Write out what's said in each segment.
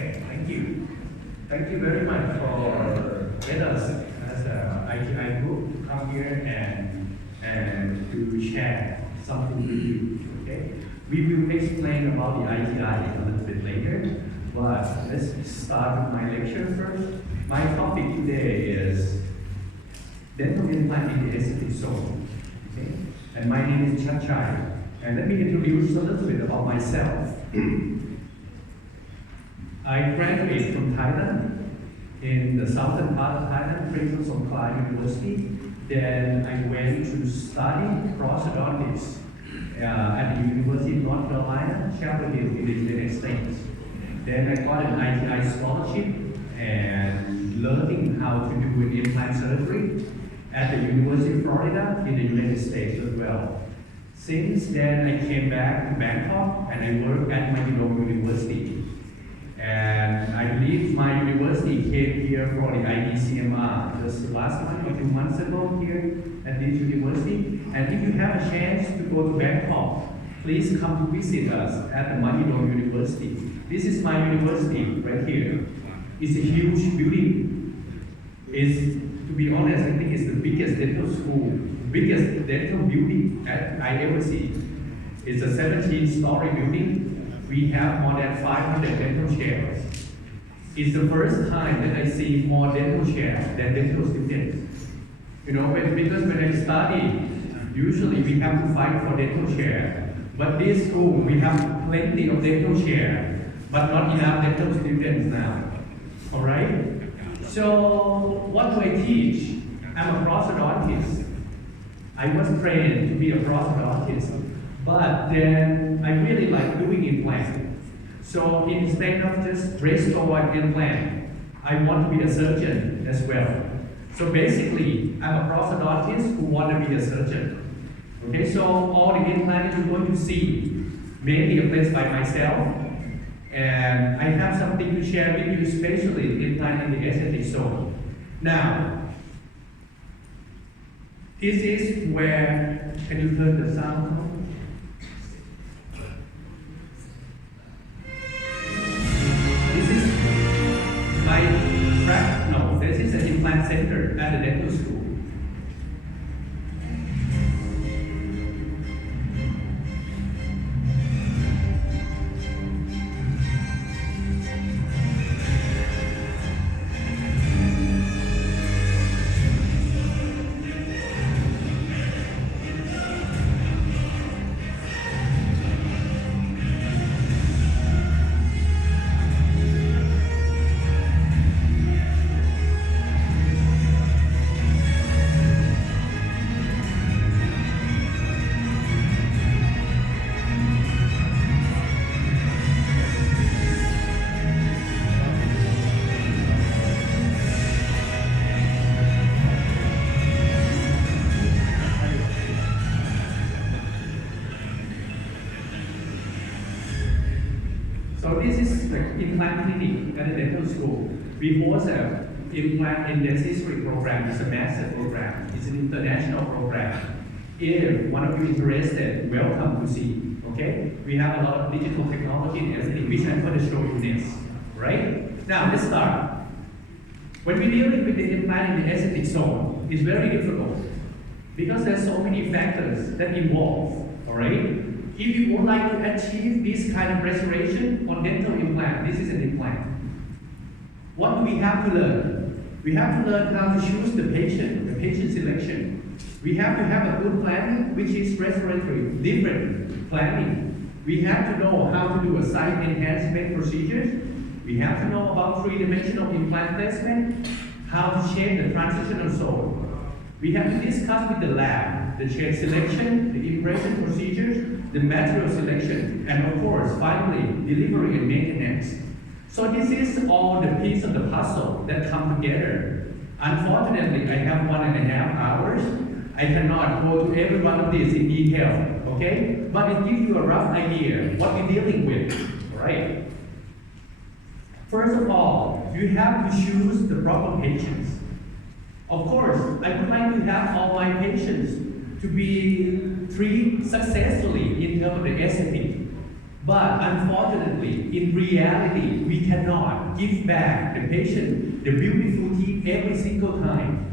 Okay, thank you. Thank you very much for letting us as a ITI group to come here and to share something with you. Okay, we will explain about the ITI a little bit later, but let's start with my lecture first. My topic today is dental implant in the aesthetic zone. Okay, and my name is Chatchai, and let me introduce a little bit about myself. I graduated from Thailand, in the southern part of Thailand, Prince of Songkla University. Then I went to study Prosthodontics at the University of North Carolina, Chapell Hill in the United States. Then I got an ITI scholarship and learning how to do an implant surgery at the University of Florida in the United States as well. Since then, I came back to Bangkok and I worked at my University. And I believe my university came here for the IDCMR just last month or 2 months ago here at this university. And if you have a chance to go to Bangkok, please come to visit us at the Mahidol University. This is my university right here. It's a huge building. To be honest, I think it's the biggest dental school, biggest dental building I ever see. It's a 17-story building. We have more than 500 dental chairs. It's the first time that I see more dental chairs than dental students. You know, because when I study, usually we have to fight for dental chair. But this school, we have plenty of dental chair, but not enough dental students now. All right? So, what do I teach? I'm a prosthodontist. I was trained to be a prosthodontist. But then I really like doing implant. So instead of just restorative implant, I want to be a surgeon as well. So basically, I'm a prosthodontist who want to be a surgeon. Okay, so all the implants you're going to see, mainly placed by myself. And I have something to share with you, especially implant in the aesthetic zone. Now, this is where, can you turn the sound on? This is an implant center at the dental school. So this is the implant clinic at the dental school. We host an Implant Dentistry program. It's a massive program. It's an international program. If one of you is interested, welcome to see. Okay? We have a lot of digital technology and everything, which I'm going to show you next. Right? Now let's start. When we're dealing with the implant in the aesthetic zone, it's very difficult because there's so many factors that involve. All right? If you would like to achieve this kind of restoration on dental implant, this is an implant. What do we have to learn? We have to learn how to choose the patient selection. We have to have a good planning, which is restorative, different planning. We have to know how to do a site enhancement procedures. We have to know about three-dimensional implant placement, how to shape the transitional zone. We have to discuss with the lab, the shape selection, the impression procedures, the material selection, and of course, finally, delivery and maintenance. So this is all the piece of the puzzle that come together. Unfortunately, I have 1.5 hours. I cannot go to every one of these in detail, okay? But it gives you a rough idea what you're dealing with, right? First of all, you have to choose the proper patients. Of course, I would like to have all my patients to be treated successfully in terms of the aesthetic. But unfortunately, in reality, we cannot give back the patient the beautiful teeth every single time.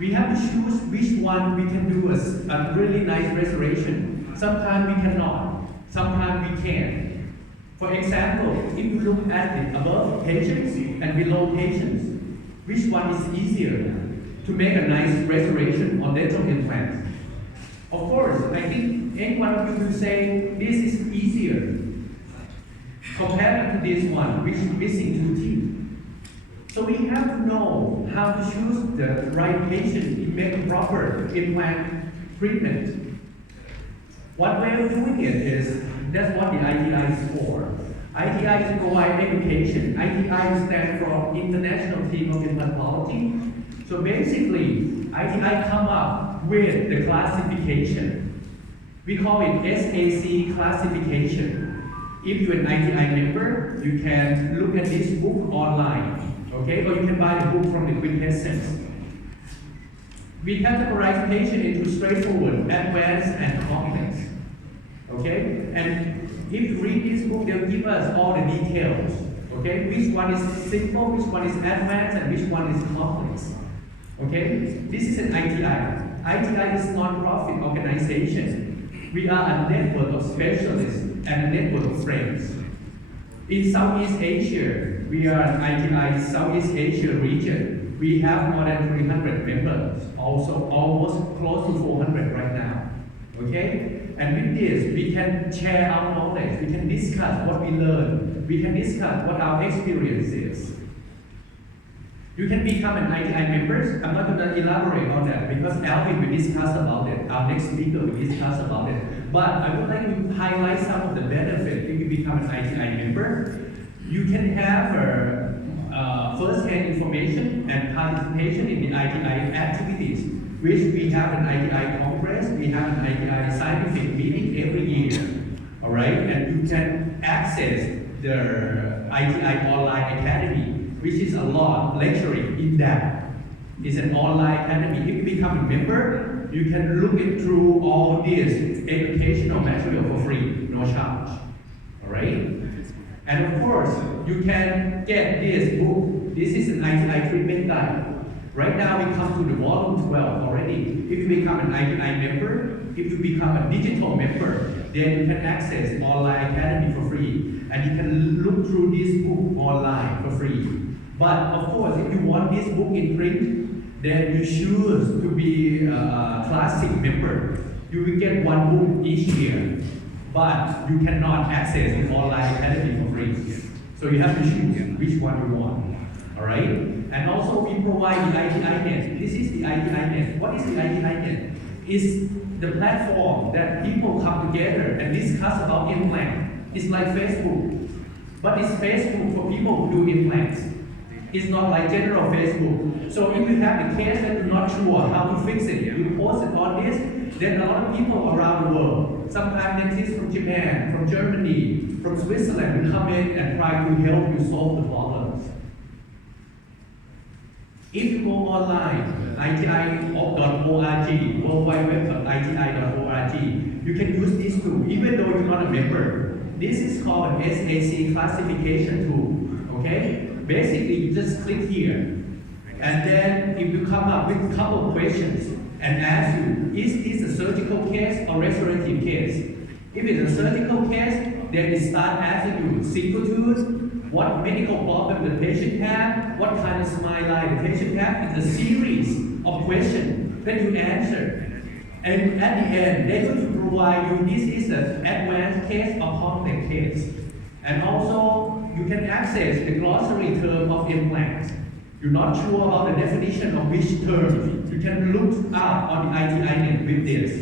We have to choose which one we can do a really nice restoration. Sometimes we cannot, sometimes we can. For example, if you look at the above patients and below patients, which one is easier to make a nice restoration on dental implants? Of course, I think any one of you will say this is easier compared to this one, which is missing 2 teeth. So we have to know how to choose the right patient to make proper implant treatment. One way of doing it is, that's what the ITI is for. ITI is to provide education. ITI stands for International Team of Implantology. So basically, ITI come up with the classification. We call it SAC classification. If you're an ITI member, you can look at this book online, okay? Or you can buy the book from the quintessence. We categorize patient into straightforward, advanced, and complex, okay? And if you read this book, they'll give us all the details, okay? Which one is simple, which one is advanced, and which one is complex, okay? This is an ITI. ITI is non-profit organization. We are a network of specialists and a network of friends. In Southeast Asia, we are an ITI Southeast Asia region. We have more than 300 members, also almost close to 400 right now. Okay? And with this, we can share our knowledge. We can discuss what we learn. We can discuss what our experience is. You can become an ITI member. I'm not going to elaborate on that because Alvin will discuss about it. Our next speaker will discuss about it. But I would like to highlight some of the benefits if you become an ITI member. You can have first-hand information and participation in the ITI activities, which we have an ITI Congress, we have an ITI scientific meeting every year. All right, and you can access the ITI Online Academy, which is a lot lecturing in that. It's an online academy. If you become a member, you can look it through all this educational material for free, no charge. All right? And of course, you can get this book. This is an ITI treatment guide. Right now, we come to the volume 12 already. If you become an ITI member, if you become a digital member, then you can access Online Academy for free. And you can look through this book online for free. But of course, if you want this book in print, then you choose to be a classic member. You will get one book each year, but you cannot access the Online Academy for free. So you have to choose which one you want. All right? And also we provide the ITI Net. This is the ITI Net. What is the ITI Net? It's the platform that people come together and discuss about implant. It's like Facebook, but it's Facebook for people who do implants. It's not like general Facebook. So if you have a case that you're not sure how to fix it, you post it on this, then a lot of people around the world, sometimes dentists from Japan, from Germany, from Switzerland, will come in and try to help you solve the problems. If you go online, iti.org, worldwideweb.iti.org, you can use this tool, even though you're not a member. This is called an SAC classification tool, okay? Basically, you just click here, and then if you come up with a couple of questions and ask you, is this a surgical case or restorative case? If it's a surgical case, then it starts asking you single tooth, what medical problem the patient has, what kind of smile line the patient has. It's a series of questions that you answer. And at the end, they're going to provide you, this is an advanced case or complex case. And also, you can access the glossary term of implants. You're not sure about the definition of which term. You can look up on the ITI Net with this.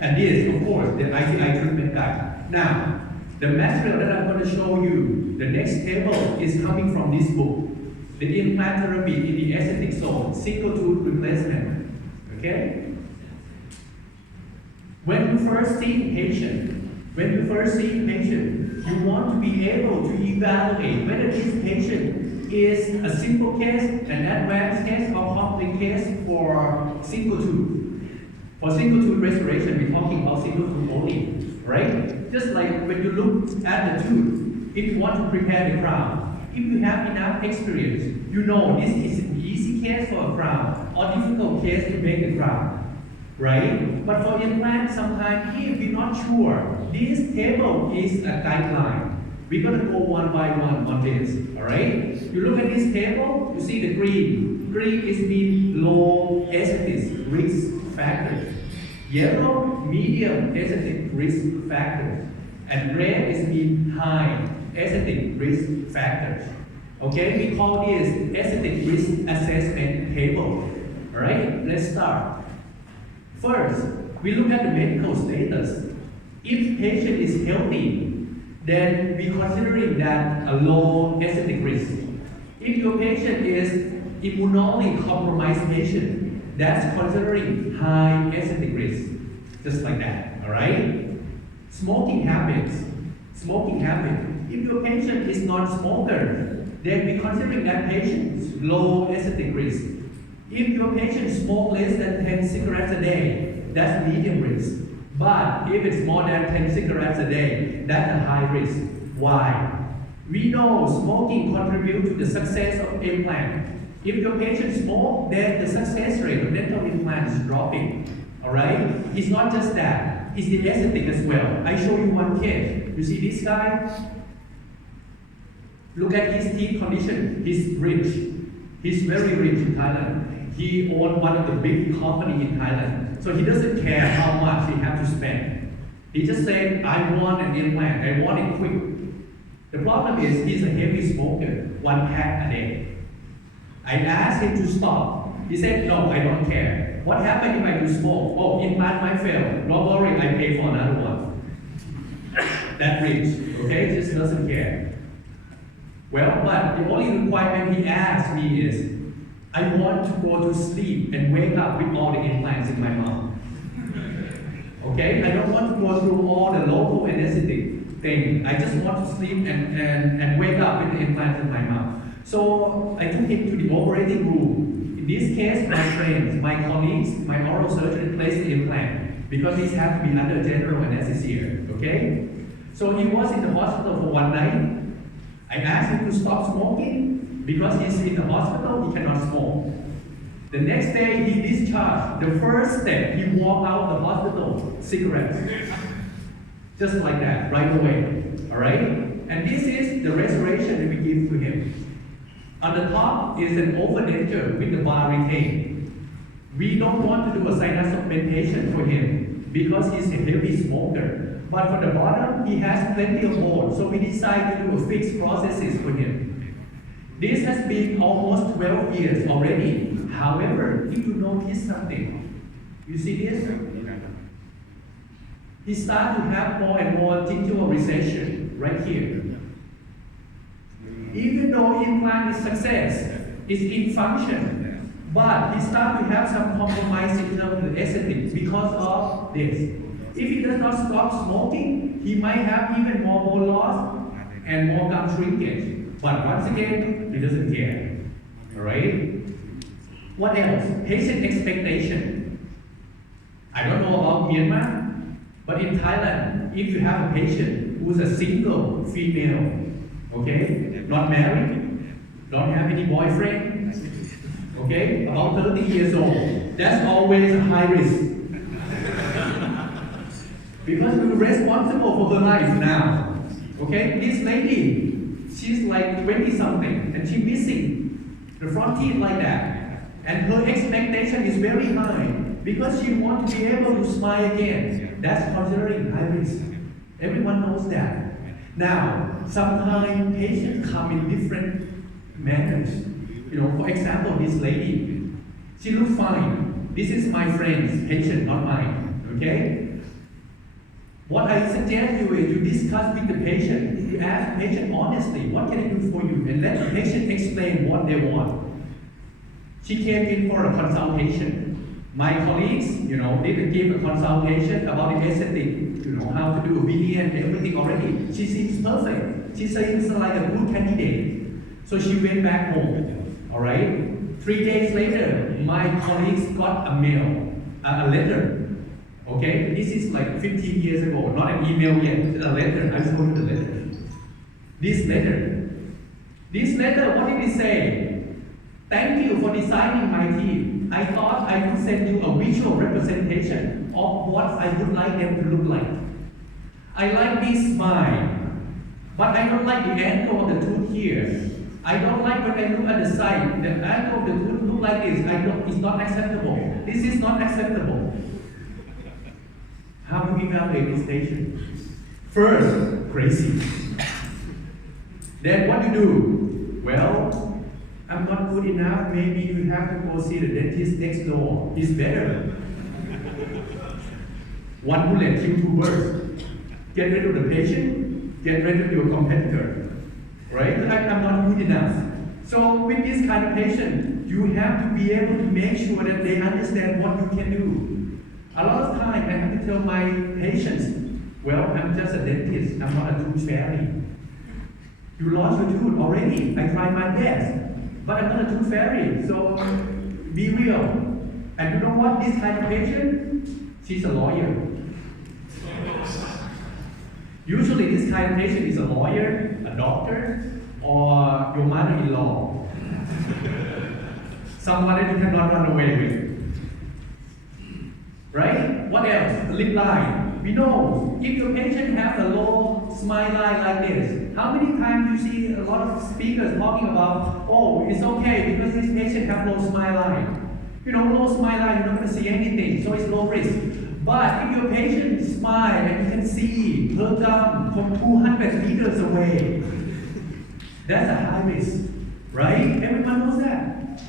And this, of course, the ITI treatment guide. Now, the material that I'm going to show you, the next table is coming from this book. The implant therapy in the aesthetic zone, single tooth replacement. Okay? When you first see a patient, you want to be able to evaluate whether this patient is a simple case, an advanced case, or complex case for single tooth. For single tooth restoration, we're talking about single tooth only. right? Just like when you look at the tooth, if you want to prepare the crown, if you have enough experience, you know this is an easy case for a crown or difficult case to make a crown, right? But for implant, sometimes if we're not sure, this table is a guideline. We're going to go one by one on this, all right? You look at this table, you see the green. Green is mean low aesthetic risk factors. Yellow, medium aesthetic risk factors. And red is mean high aesthetic risk factors. Okay, we call this aesthetic risk assessment table. All right, let's start. First, we look at the medical status. If patient is healthy, then we considering that a low aesthetic risk. If your patient is immunologically compromised patient, that's considering high aesthetic risk, just like that, all right? Smoking habits. Smoking habit. If your patient is not smoker, then we considering that patient low aesthetic risk. If your patient smokes less than 10 cigarettes a day, that's medium risk. But if it's more than 10 cigarettes a day, that's a high risk. Why? We know smoking contributes to the success of implant. If your patient smokes, then the success rate of dental implant is dropping. Alright? It's not just that, it's the aesthetic as well. I show you one case. You see this guy? Look at his teeth condition. He's rich. He's very rich in Thailand. He owns one of the big companies in Thailand. So he doesn't care how much he has to spend. He just said, I want an implant, I want it quick. The problem is he's a heavy smoker, 1 pack a day. I asked him to stop. He said, no, I don't care. What happens if I do smoke? Oh, implant might fail. Don't worry, I pay for another one. That rich, okay? Just doesn't care. Well, but the only requirement he asked me is, I want to go to sleep and wake up with all the implants in my mouth. Okay? I don't want to go through all the local anesthetic thing. I just want to sleep and wake up with the implants in my mouth. So I took him to the operating room. In this case, my friends, my colleagues, my oral surgeon placed the implant because these have to be under general anesthesia. Okay? So he was in the hospital for 1 night. I asked him to stop smoking. Because he's in the hospital, he cannot smoke. The next day, he discharged. The first step, he walked out of the hospital, cigarettes. Just like that, right away. All right? And this is the restoration that we give to him. On the top is an overdenture with the bar retained. We don't want to do a sinus augmentation for him because he's a heavy smoker. But for the bottom, he has plenty of bone, so we decided to do a fixed processes for him. This has been almost 12 years already. However, if you notice something, you see this? He starts to have more and more gingival recession right here. Even though implant is success, it's in function, but he starts to have some compromise in terms of the aesthetics because of this. If he does not stop smoking, he might have even more bone loss and more gum shrinkage. But once again, he doesn't care. Alright? What else? Patient expectation. I don't know about Myanmar, but in Thailand, if you have a patient who's a single female, okay, not married, don't have any boyfriend, okay, about 30 years old, that's always a high risk. Because we're responsible for her life now. Okay, this lady, she's like 20 something and she's missing the front teeth like that. And her expectation is very high because she wants to be able to smile again. That's considering high risk. Everyone knows that. Now, sometimes patients come in different manners. You know, for example, this lady, she looks fine. This is my friend's patient, not mine. Okay? What I suggest you is to discuss with the patient. You ask the patient honestly, what can I do for you? And let the patient explain what they want. She came in for a consultation. My colleagues, you know, did give a consultation about the aesthetic, you know, how to do a veneer and everything already. She seems perfect. She seems like a good candidate. So she went back home. All right? 3 days later, my colleagues got a mail, a letter. Okay, this is like 15 years ago, not an email yet, it's a letter. I showed you the letter. This letter, what did it say? Thank you for designing my teeth. I thought I could send you a visual representation of what I would like them to look like. I like this smile, but I don't like the angle of the tooth here. I don't like when I look at the side, the angle of the tooth look like this. It's not acceptable. This is not acceptable. How do we evaluate this patient? First, crazy. Then what you do? Well, I'm not good enough. Maybe you have to go see the dentist next door. He's better. One bullet, kill two birds. Get rid of the patient, get rid of your competitor. Right? I'm not good enough. So with this kind of patient, you have to be able to make sure that they understand what you can do. A lot of time I have to tell my patients, well, I'm just a dentist, I'm not a tooth fairy. You lost your tooth already. I tried my best, but I'm not a tooth fairy. So be real. And you know what? This kind of patient, she's a lawyer. Usually this kind of patient is a lawyer, a doctor, or your mother-in-law. Someone that you cannot run away with. Right? What else? The lip line. We know if your patient has a low smile line like this, how many times you see a lot of speakers talking about, oh, it's okay because this patient has low smile line. You know, low smile line, you're not going to see anything, so it's low risk. But if your patient smile and you can see her gum from 200 meters away, that's a high risk, right? Everyone knows that.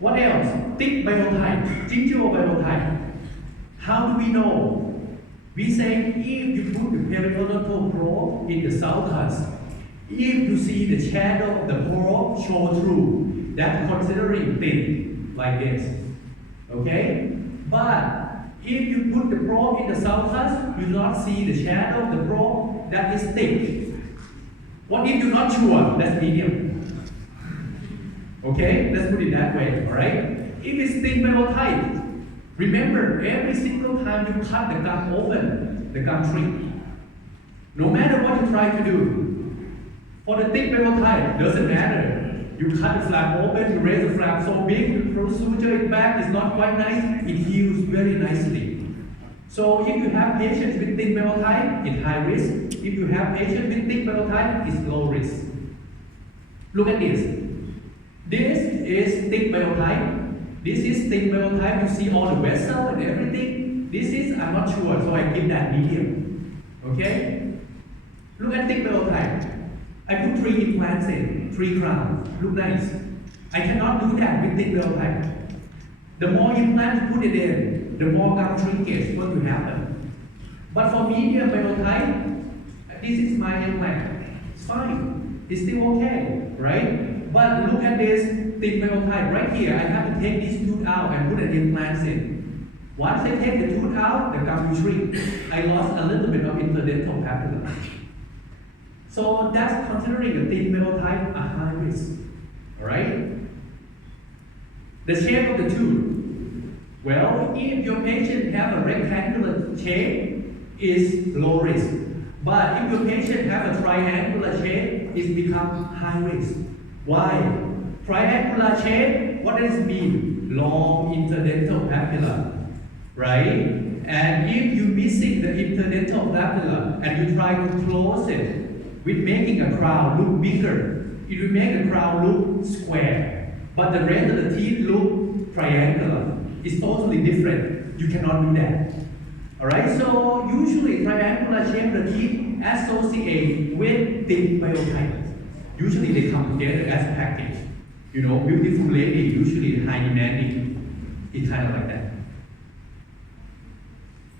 What else? Thick biotype, gingival biotype. How do we know? We say if you put the periodontal probe in the sulcus, if you see the shadow of the probe show through, that's considering thin, like this. Okay? But if you put the probe in the sulcus, you do not see the shadow of the probe, that is thick. What if you're not sure? That's medium. Okay, let's put it that way, alright? If it's thin biotype, remember, every single time you cut the gum open, the gum shrink. No matter what you try to do. For the thick biotype, doesn't matter. You cut the flap open, you raise the flap so big, you procedure it back, it's not quite nice, it heals very nicely. So if you have patients with thick biotype, it's high risk. If you have patients with thick biotype, it's low risk. Look at this. This is thick biotype. This is thick biotype. You see all the vessel and everything. This is, I'm not sure, so I give that medium. Okay? Look at thick biotype. I put 3 implants in, 3 crowns. Look nice. I cannot do that with thick biotype. The more implant you put it in, the more gum shrinkage will happen. But for medium biotype, this is my implant. It's fine. It's still okay, right? But look at this thick biotype right here. I have to take this tooth out and put an implant in. Once I take the tooth out, the gum will shrink. I lost a little bit of interdental papilla. So that's considering a thin biotype a high risk. Alright? The shape of the tooth. Well, if your patient have a rectangular shape, it's low risk. But if your patient have a triangular shape, it's become high risk. Why? Triangular shape, what does it mean? Long interdental papilla, right? And if you're missing the interdental papilla and you try to close it with making a crown look bigger, it will make the crown look square, but the rest of the teeth look triangular. It's totally different. You cannot do that. Alright, so usually triangular shape of the teeth associate with thick biotype. Usually they come together as a package. You know, beautiful lady, usually high demanding. It's kind of like that.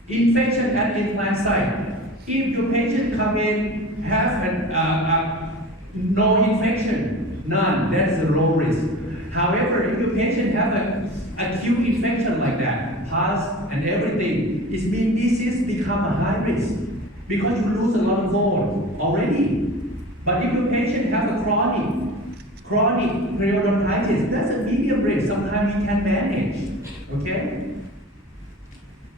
Infection at implant site. If your patient come in, have no infection, none, that's a low risk. However, if your patient have an acute infection like that, pus and everything, it means this is become a high risk because you lose a lot of bone already. But if your patient have a chronic periodontitis, that's a medium risk. Sometimes we can manage. Okay?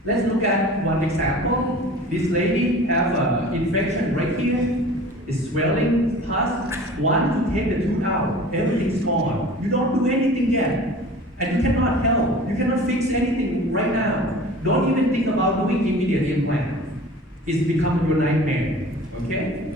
Let's look at one example. This lady have an infection right here. It's swelling, pus. Want to take the tooth out, everything's gone. You don't do anything yet, and you cannot help. You cannot fix anything right now. Don't even think about doing immediate implant. It's become your nightmare. Okay?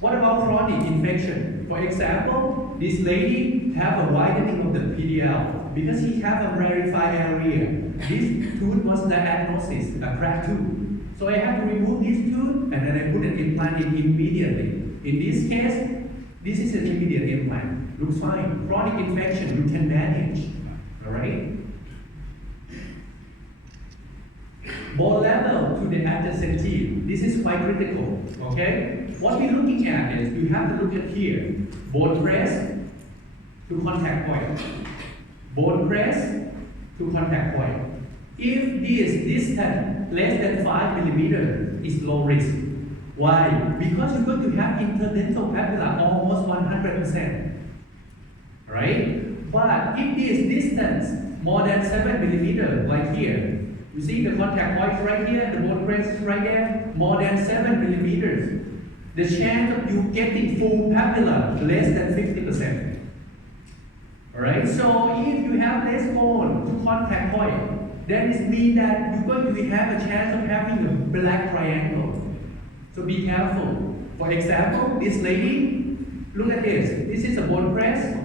What about chronic infection? For example, this lady have a widening of the PDL because he have a rarefied area. This tooth was diagnosed a cracked tooth. So I have to remove this tooth and then I put an implant in immediately. In this case, this is an immediate implant. Looks fine. Chronic infection you can manage. Alright? Bone level to the adjacent teeth. This is quite critical. Okay? What we're looking at is you have to look at here. Bone crest to contact point. Bone crest to contact point. If this distance less than 5 millimeters is low risk. Why? Because you're going to have interdental papilla almost 100%. Right? But if this distance more than 7 millimeters, like here, you see the contact point right here, the bone crest right there, more than 7 millimeters. The chance of you getting full papilla less than 50%. Alright, so if you have less bone to contact point, then it means that you're going to have a chance of having a black triangle. So be careful. For example, this lady, look at this. This is a bone crest.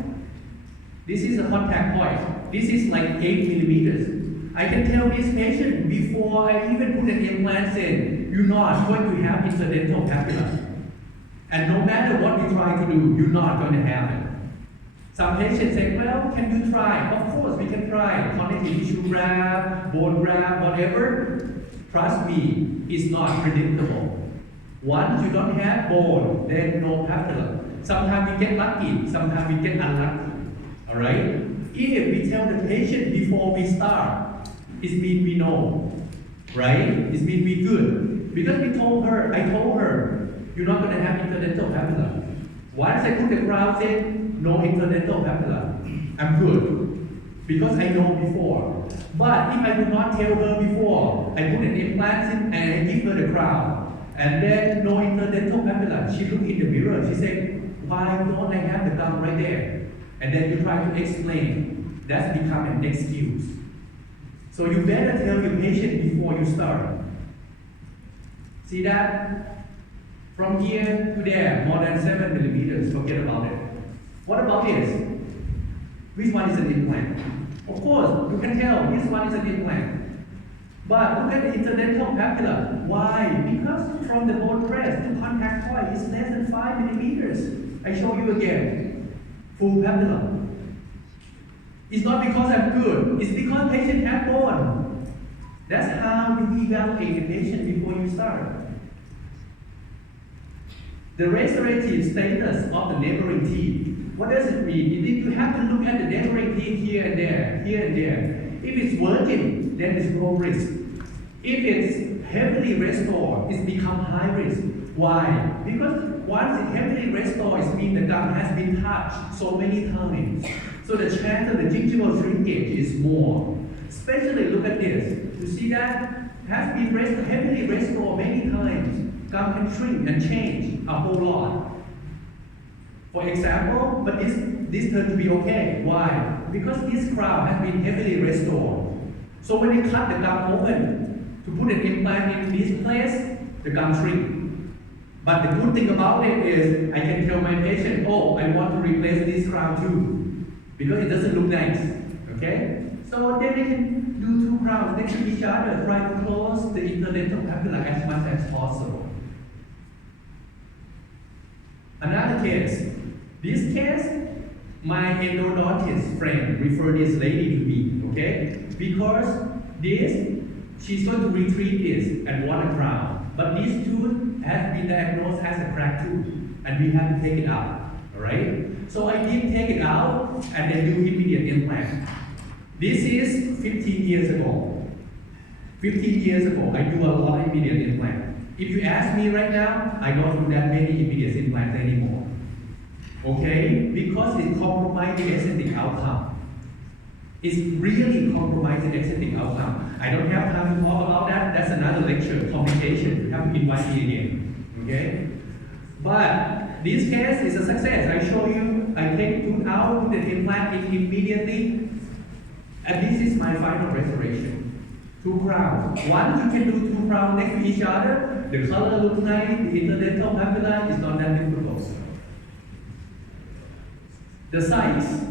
This is a contact point. This is like 8 millimeters. I can tell this patient before I even put an implant in, you're not going to have interdental papilla. And no matter what we try to do, you're not going to have it. Some patients say, well, can you try? Of course, we can try. Connective tissue graft, bone graft, whatever. Trust me, it's not predictable. Once you don't have bone, then no papilla. Sometimes we get lucky, sometimes we get unlucky. Alright? If we tell the patient before we start, it means we know. Right? It means we good. Because I told her, you're not going to have interdental papilla. Once I put the crowns in, no interdental papilla. I'm good. Because I know before. But if I do not tell her before, I put an implant in and I give her the crown. And then no interdental papilla. She looked in the mirror. She said, why don't I have the gum right there? And then you try to explain. That's become an excuse. So you better tell your patient before you start. See that? From here to there, more than 7 millimeters, forget about it. What about this? Which one is an implant? Of course, you can tell this one is an implant. But look at the interdental papilla. Why? Because from the bone crest to contact point is less than 5 millimeters. I show you again. Full papilla. It's not because I'm good. It's because patient have bone. That's how you evaluate the patient before you start. The restorative status of the neighboring teeth. What does it mean? You have to look at the neighboring teeth here and there, here and there. If it's working, then it's low risk. If it's heavily restored, it's become high risk. Why? Because once it's heavily restored, it means the gum has been touched so many times. So the chance of the gingival shrinkage is more. Especially look at this. You see that? It has been heavily restored many times. Gum can shrink and change a whole lot. For example, but this turned to be okay. Why? Because this crown has been heavily restored. So when they cut the gum open to put an implant in this place, the gum shrink. But the good thing about it is I can tell my patient, oh, I want to replace this crown too. Because it doesn't look nice. Okay? So then they can do two crowns next to each other, try to close the interdental papilla as much as possible. Another case. This case, my endodontist friend referred this lady to me, okay? Because she's going to retrieve this and want a crown. But this tooth has been diagnosed as a cracked tooth, and we have to take it out, alright? So I did take it out and then do immediate implant. This is 15 years ago. 15 years ago, I do a lot of immediate implant. If you ask me right now, I don't do that many immediate implants anymore. Okay? Because it compromises the aesthetic outcome. It's really compromising aesthetic outcome. I don't have time to talk about that. That's another lecture, complication. You have to invite me again. Okay? But this case is a success. I show you, I take tooth out, put the implant in immediately. And this is my final restoration. 2 crowns. One, you can do 2 crowns next to each other. The color looks nice, the interdental papilla is not that difficult. The size.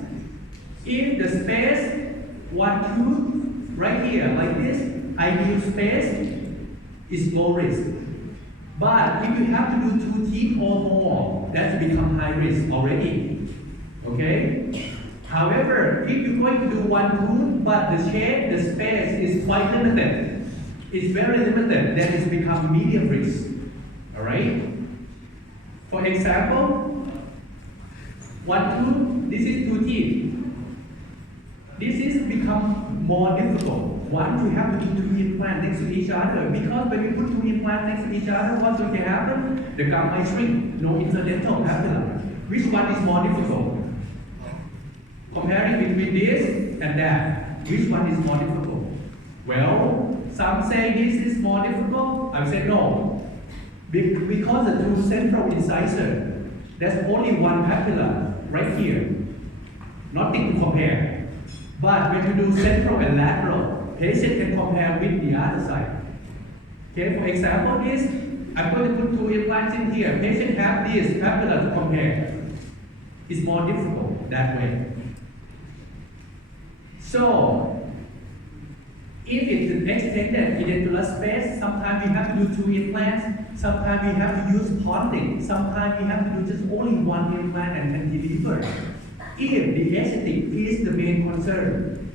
If the space, 1 tooth, right here, like this, ideal space is low risk. But if you have to do 2 teeth or more, that's become high risk already. Okay? However, if you're going to do 1 tooth, but the shape, the space is quite limited, it's very limited, then it's become medium risk. Alright? For example, 1 tooth, this is 2 teeth. This is become more difficult. One, you have to do 2 implants next to each other. Because when you put 2 implants next to each other, what's going to happen? The gum might shrink, no interdental papilla. Which one is more difficult? Comparing between this and that, which one is more difficult? Well, some say this is more difficult. I say no. Because the 2 central incisor, there's only 1 papilla right here. Nothing to compare. But when you do central and lateral, patient can compare with the other side. Okay, for example, this, I'm going to put 2 implants in here. Patient have this papilla to compare. It's more difficult that way. So, if it's an extended edentulous space, sometimes you have to do 2 implants, sometimes you have to use ponding, sometimes you have to do just only 1 implant and can deliver. If the aesthetic is the main concern,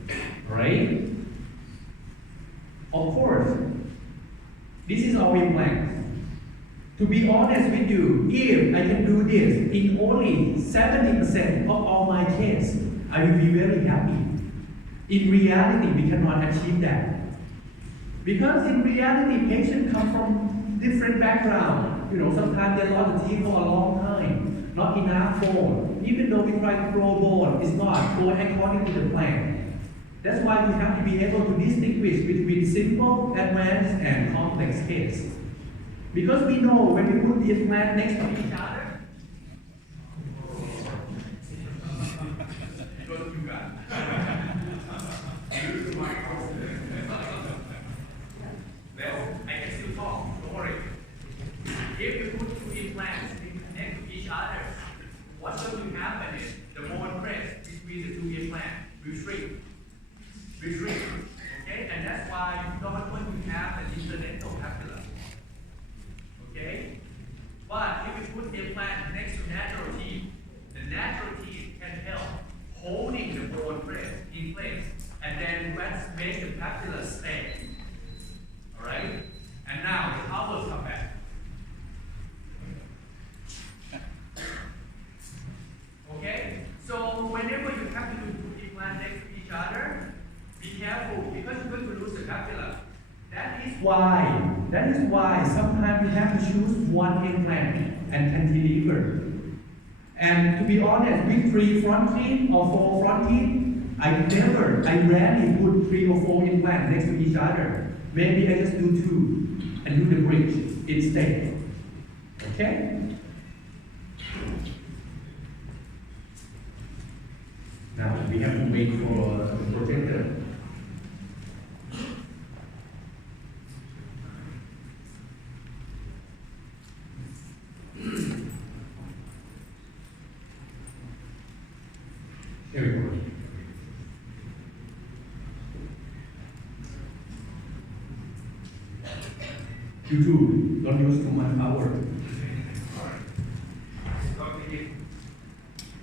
right? Of course, this is our implant. To be honest with you, if I can do this in only 70% of all my cases, I will be very happy. In reality, we cannot achieve that. Because in reality, patients come from different backgrounds. You know, sometimes they lost the teeth for a long time, not enough bone. Even though we try to grow bone, it's not going according to the plan. That's why we have to be able to distinguish between simple, advanced, and complex cases. Because we know when we put the implant next to each other, well, I can still talk, don't worry. If you put 2 implants next to each other, what's going to happen is the bone crest between the 2 implants will shrink. Okay? And that's why you don't want to have an interdental papilla. Okay? But if you put the implant next to natural teeth, the natural teeth can help holding the bone crest in place. And then let's make the papilla stay. Alright? And now the elbows come back. Okay? So whenever you have to do 2 implants next to each other, be careful because you're going to lose the papilla. That is why sometimes you have to choose 1 implant and cantilever. And to be honest, with 3 front teeth or 4 front teeth, I rarely put 3 or 4 implants next to each other. Maybe I just do 2 and do the bridge instead. Okay? Now we have to wait for the projector. Here we go. You too, don't use too much power.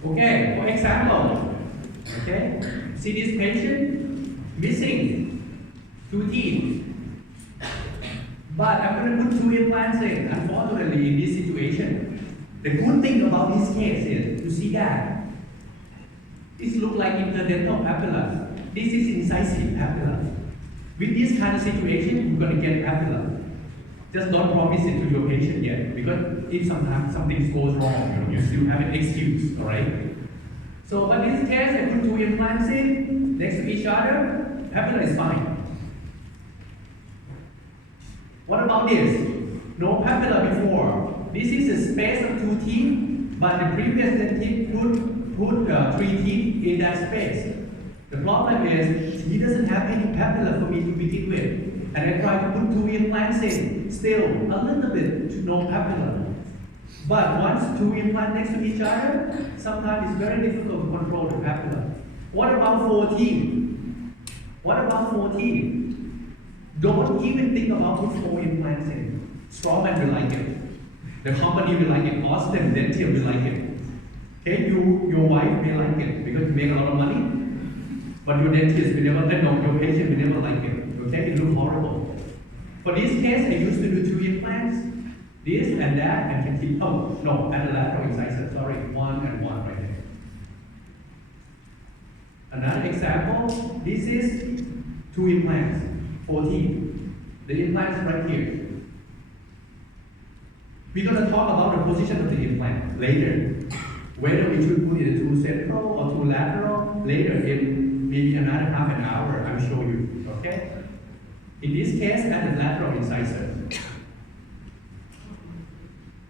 Okay, for example, okay, see this patient missing 2 teeth. But I'm going to put 2 implants in, unfortunately, in this situation. The good thing about this case is, you see that, this looks like interdental papilla. This is incisive papilla. With this kind of situation, you're going to get papilla. Just don't promise it to your patient yet, because if sometimes something goes wrong, you still have an excuse, all right? So, but in this case, I put two implants in next to each other, papilla is fine. What about this? No papilla before. This is a space of two teeth, but the previous dentist put three teeth in that space. The problem is he doesn't have any papilla for me to begin with, and I try to put two implants in. Still, a little bit no papilla. But once two implants next to each other, sometimes it's very difficult to control the papilla. What about 14? What about 14? Don't even think about putting 4 implants in. Straumann will like it. The company will like it. Asst Dental will like it. Okay, your wife may like it because you make a lot of money. But your dentist will never, your patient will never like it. Okay, it looks horrible. For this case, I used to do 2 implants. This and that, and can keep, oh, no, and the lateral incisor, sorry, 1 and 1 right there. Another example, this is 2 implants, 14. The implants right here. We're going to talk about the position of the implant later. Whether we should put it 2 central or 2 lateral, later in maybe another half an hour, I'll show you, okay? In this case, at the lateral incisor.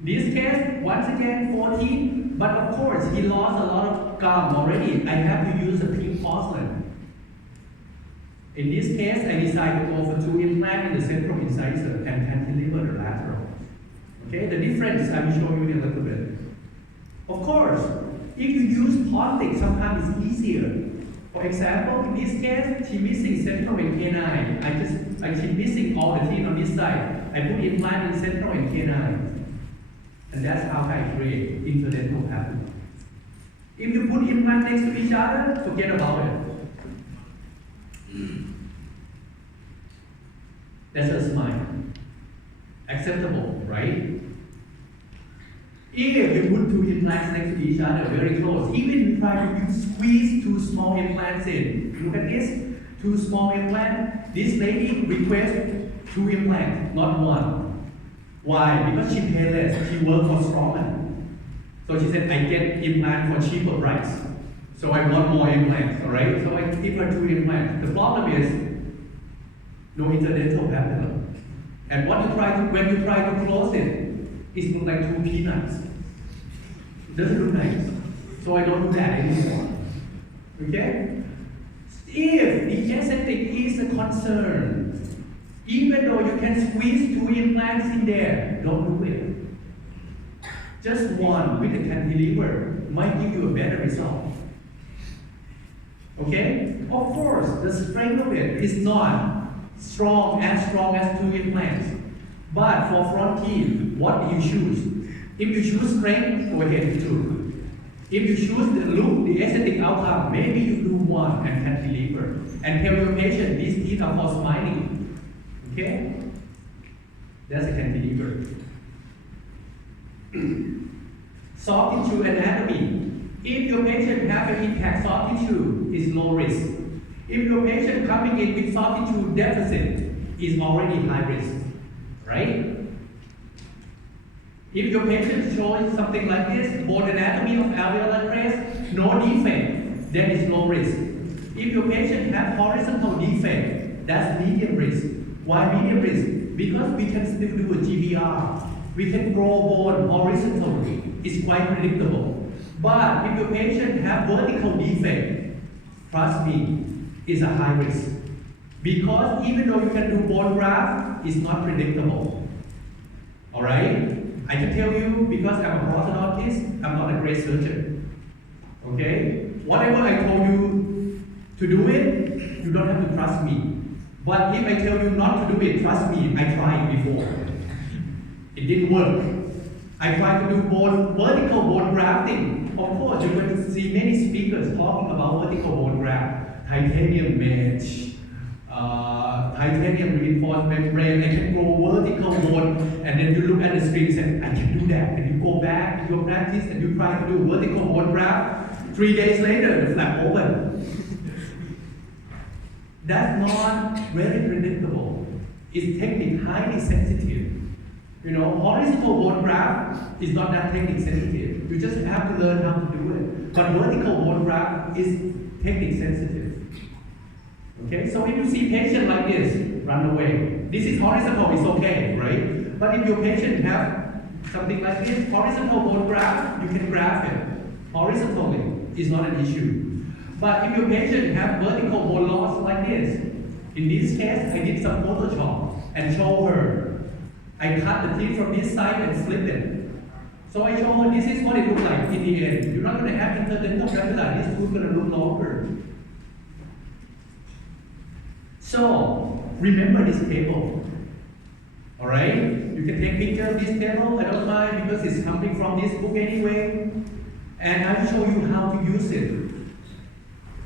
This case, once again, 14, but of course, he lost a lot of gum already. I have to use a pink porcelain. In this case, I decided to go for 2 implants in the central incisor and cantilever the lateral. Okay, the difference I will show you in a little bit. Of course, if you use prosthetic, sometimes it's easier. For example, in this case, she's missing central and canine. She's missing all the teeth on this side. I put implant in central and canine. And that's how I create interdental papilla. If you put implants next to each other, forget about it. That's a smile. Acceptable, right? If you put 2 implants next to each other very close, even if you try to squeeze 2 small implants in, look at this, 2 small implants. This lady requests 2 implants, not 1. Why? Because she pays less. She works for Straumann. So she said, I get implant for cheaper price. So I want more implants, alright? So I give her 2 implants. The problem is no interdental papilla. And when you try to close it, it looks like 2 peanuts. It doesn't look nice. So I don't do that anymore. Okay? If the aesthetic is a concern, even though you can squeeze 2 implants in there, don't do it. Just 1 with a cantilever might give you a better result. Okay? Of course, the strength of it is not strong as 2 implants. But for front teeth, what do you choose? If you choose strength, go ahead and do. If you choose the look, the aesthetic outcome, maybe you do 1 and cantilever. And tell your patient, these teeth are for smiling. Okay? That's a cantilever. Soft tissue anatomy. If your patient have an intact soft tissue, it's low risk. If your patient coming in with soft tissue deficit, is already high risk. Right? If your patient shows something like this, bone anatomy of alveolar crest, no defect, then it's low risk. If your patient have horizontal defect, that's medium risk. Why medium risk? Because we can still do a GBR. We can grow bone horizontally. It's quite predictable. But if your patient have vertical defect, trust me, it's a high risk. Because even though you can do bone graft, it's not predictable. Alright? I can tell you, because I'm a prosthodontist, I'm not a great surgeon. Okay? Whatever I told you to do it, you don't have to trust me. But if I tell you not to do it, trust me, I tried before. It didn't work. I tried to do vertical bone grafting. Of course, you're going to see many speakers talking about vertical bone graft, titanium mesh, titanium reinforced membrane. I can grow vertical bone, and then you look at the screen and say, I can do that. And you go back to your practice and you try to do vertical bone graft. 3 days later, the flap open. That's not very predictable. It's technically highly sensitive. You know, horizontal bone graft is not that technically sensitive. You just have to learn how to do it. but vertical bone graft is technique sensitive. Okay, so if you see patient like this, run away. This is horizontal, it's okay, right? But if your patient have something like this, horizontal bone graft, you can graft it horizontally, is not an issue. But if your patient have vertical bone loss like this, in this case, I did some Photoshop and show her. I cut the teeth from this side and flip it. So I show her this is what it looks like in the end. You're not going to have interdental capilla, this tooth going to look longer. So, remember this table. Alright? You can take picture of this table, I don't mind because it's coming from this book anyway. And I'll show you how to use it.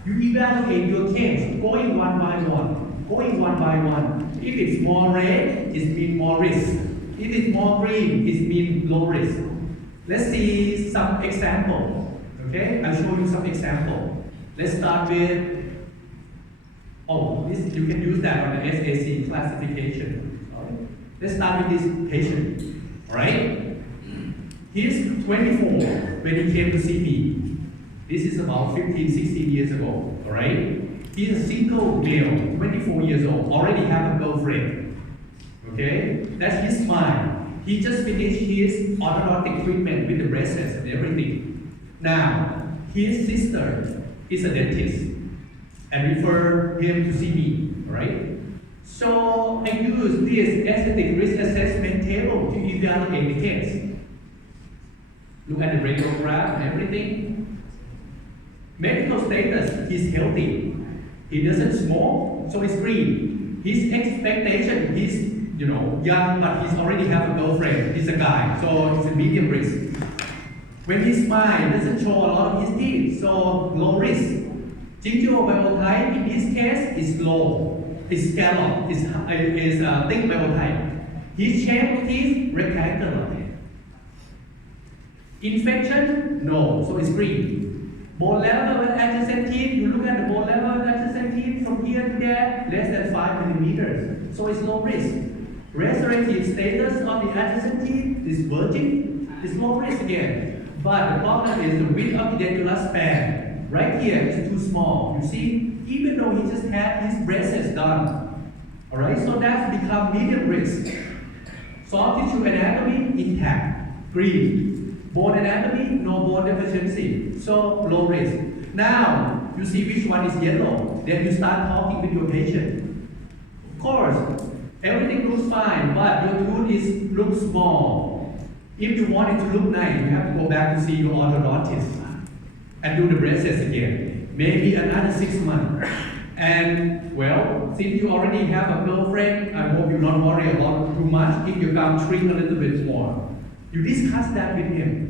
You evaluate your case, going one by one. Going one by one. If it's more red, it means more risk. If it's more green, it means low risk. Let's see some example. Okay, I'll show you some example. Let's start with, this you can use that on the SAC classification. Right. Let's start with this patient. Alright? He's 24 when he came to see me. This is about 15, 16 years ago. Alright? He's a single male, 24 years old, already have a girlfriend. Okay? That's his smile. He just finished his orthodontic treatment with the braces and everything. Now, his sister is a dentist and refer him to see me. Alright? So I use this aesthetic risk assessment table to evaluate the case. Look at the radiograph and everything. Medical status, he's healthy. He doesn't smoke, so it's green. His expectation, he's young, but he's already have a girlfriend. He's a guy, so it's a medium risk. When he smiles, doesn't show a lot of his teeth, so low risk. Gingival type in this case is low. It's scallop, is thick biotype. His shape of teeth rectangular. Infection, no, so it's green. Bone level and adjacent teeth, you look at the bone level and adjacent teeth from here to there, less than 5 millimeters. So it's low risk. Restorative status on the adjacent teeth is virgin, it's low risk again. But the problem is the width of the dentular span. Right here is too small. You see, even though he just had his braces done. Alright, so that's become medium risk. Soft tissue anatomy intact, green. Bone anatomy, no bone deficiency, so low risk. Now, you see which one is yellow, then you start talking with your patient. Of course, everything looks fine, but your tooth looks small. If you want it to look nice, you have to go back to see your orthodontist and do the braces again. Maybe another 6 months. And well, since you already have a girlfriend, I hope you don't worry about too much if you come shrink a little bit more. You discuss that with him.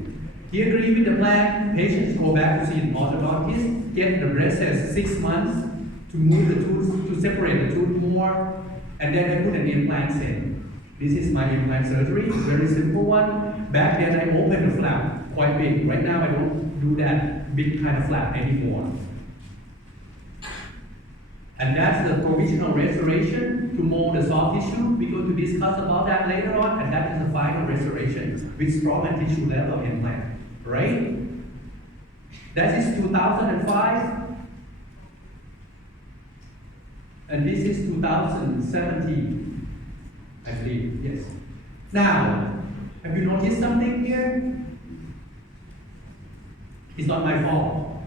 He agreed with the plan. Patients go back to see the orthodontist, get the braces 6 months to move the tooth, to separate the tooth more, and then I put an implant in. This is my implant surgery, very simple one. Back then I opened the flap quite big. Right now I don't do that big kind of flap anymore. And that's the provisional restoration to mold the soft tissue. We're going to discuss about that later on, and that is the final restoration with Straumann tissue level implant, right? That is 2005, and this is 2017, I believe, yes. Now, have you noticed something here? It's not my fault.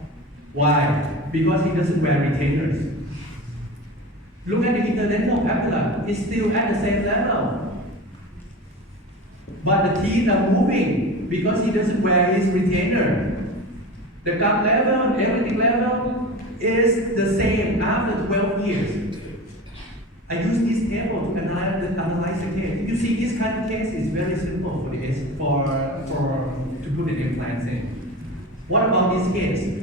Why? Because he doesn't wear retainers. Look at the interdental papilla, it's still at the same level. But the teeth are moving because he doesn't wear his retainer. The gum level, everything level is the same after 12 years. I use this table to analyze the case. You see, this kind of case is very simple to put an implant in. What about this case?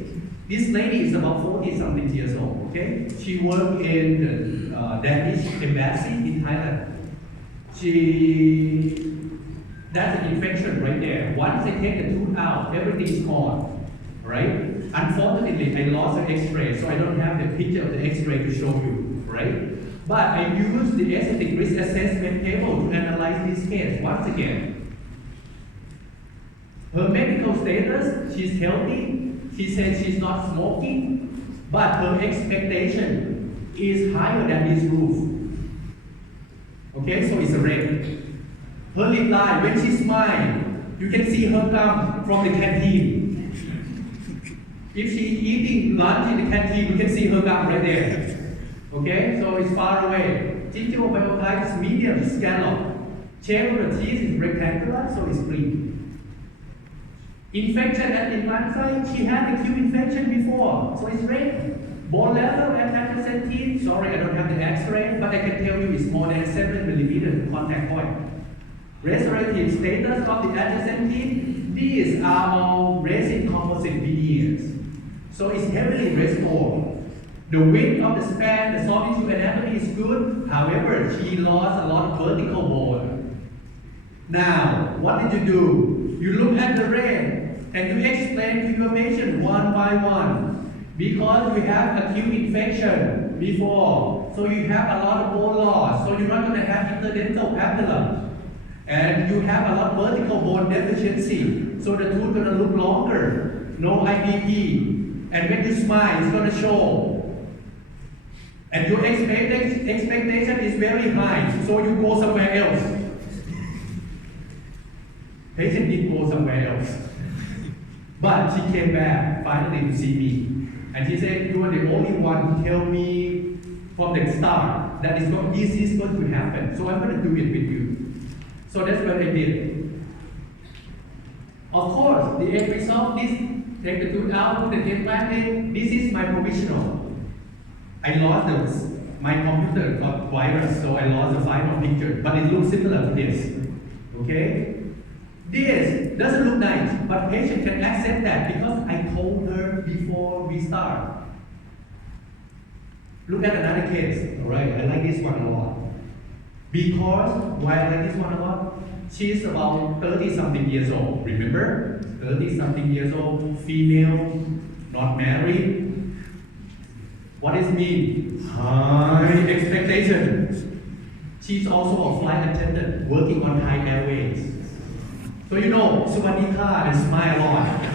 This lady is about 40-something years old, okay? She worked in the Danish embassy in Thailand. That's an infection right there. Once they take the tooth out, everything is gone, right? Unfortunately, I lost an x-ray, so I don't have the picture of the x-ray to show you, right? But I used the aesthetic risk assessment table to analyze this case once again. Her medical status, she's healthy. She said she's not smoking, but her expectation is higher than this roof. Okay, so it's a red. Her lip line, when she smiles, you can see her gum from the canteen. If she's eating lunch in the canteen, you can see her gum right there. Okay, so it's far away. Gingival type is medium scallop. Shape of the teeth is rectangular, so it's green. Infection at the implant site, she had acute infection before, so it's red. Bone level at adjacent teeth, sorry I don't have the X-ray, but I can tell you it's more than 7 millimeters contact point. Restorative status of the adjacent teeth, these are all resin composite veneers. So it's heavily restored. The width of the span, the soft tissue anatomy is good, however, she lost a lot of vertical bone. Now, what did you do? You look at the red and you explain to your patient one by one. Because you have acute infection before, so you have a lot of bone loss, so you're not going to have interdental papilla. And you have a lot of vertical bone deficiency, so the tooth going to look longer, no IDP. And when you smile, it's going to show. And your expectation is very high, so you go somewhere else. Patient did go somewhere else. But she came back finally to see me. And she said, you are the only one who tell me from the start that this is going to happen. So I'm going to do it with you. So that's what I did. Of course, the end result is take the tooth out, put the implant in. This is my provisional. I lost my computer got virus, so I lost the final picture. But it looks similar to this. Okay? This doesn't look nice, but patient can accept that because I told her before we start. Look at another case. Alright, I like this one a lot. Because, why I like this one a lot? She's about 30-something years old. Remember? 30-something years old, female, not married. What does it mean? High expectations. She's also a flight attendant working on Thai Airways. So you know, Suwadika and smile a lot.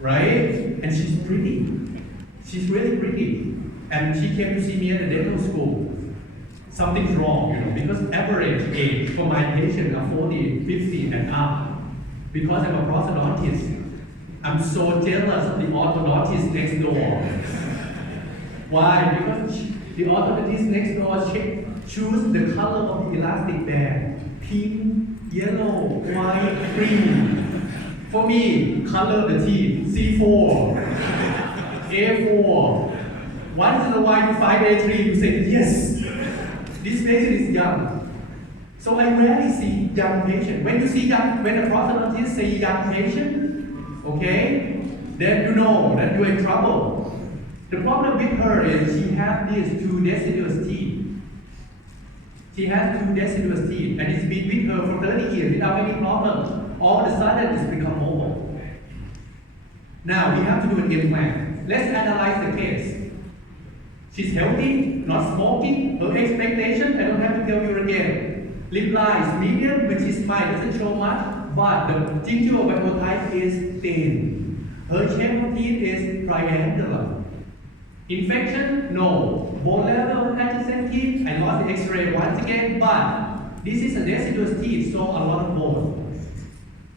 Right? And she's pretty. She's really pretty. And she came to see me at the dental school. Something's wrong, you know, because average age for my patient are 40, 50 and up. Because I'm a prosthodontist, I'm so jealous of the orthodontist next door. Why? Because the orthodontist next door choose the color of the elastic band. Pink, yellow, white, green. For me, color the teeth, C4, A4. Once in a while you find A3, you say, yes, this patient is young. So I rarely see young patient. When you see young, when a prosthodontist say young patient, okay, then you know that you're in trouble. The problem with her is she has these 2 deciduous teeth. She has 2 deciduous teeth, and it's been with her for 30 years without any problem. All of a sudden, it's become mobile. Now, we have to do an implant. Let's analyze the case. She's healthy, not smoking. Her expectation, I don't have to tell you again. Lip line is medium, which is fine, doesn't show much, but the gingival type is thin. Her shape of teeth is triangular. Infection? No. Bone level adjacent teeth? I lost the X-ray once again, but this is a deciduous teeth, so a lot of bone.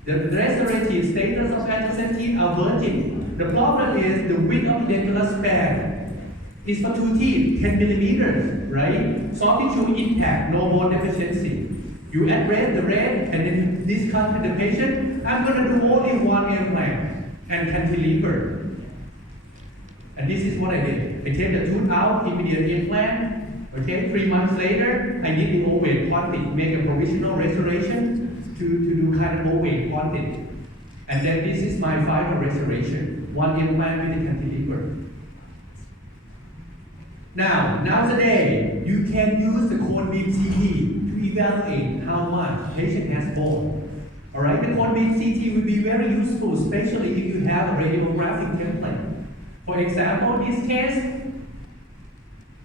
The restorative status of adjacent teeth are virgin. The problem is the width of the dental span is for 2 teeth, 10 millimeters, right? Soft tissue intact, no bone deficiency. You address the red and then discard the patient. I'm going to do only 1 implant and cantilever. And this is what I did. I take the tooth out, immediate implant. Okay, 3 months later, I did the overweight quantic, make a provisional restoration to do kind of overweight quantic. And then this is my final restoration. 1 implant with the cantilever. Now, nowadays, you can use the cone beam CT to evaluate how much patient has bone. Alright, the cone beam CT will be very useful, especially if you have a radiographic template. For example, this case,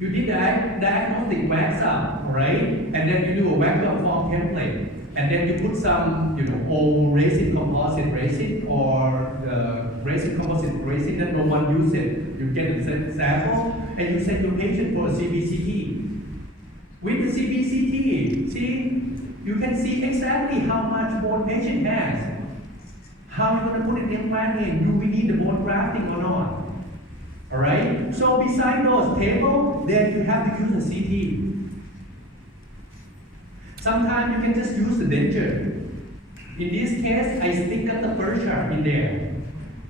you did the diagnostic wax up, right? And then you do a wax up form template. And then you put some, old resin, composite resin, or the resin composite resin that no one uses. You get a sample and you send your patient for a CBCT. With the CBCT, see, you can see exactly how much bone patient has. How you going to put an implant in? Do we need the bone grafting or not? Alright? So beside those tables, then you have to use a CT. Sometimes you can just use the denture. In this case, I stick up the Persia in there.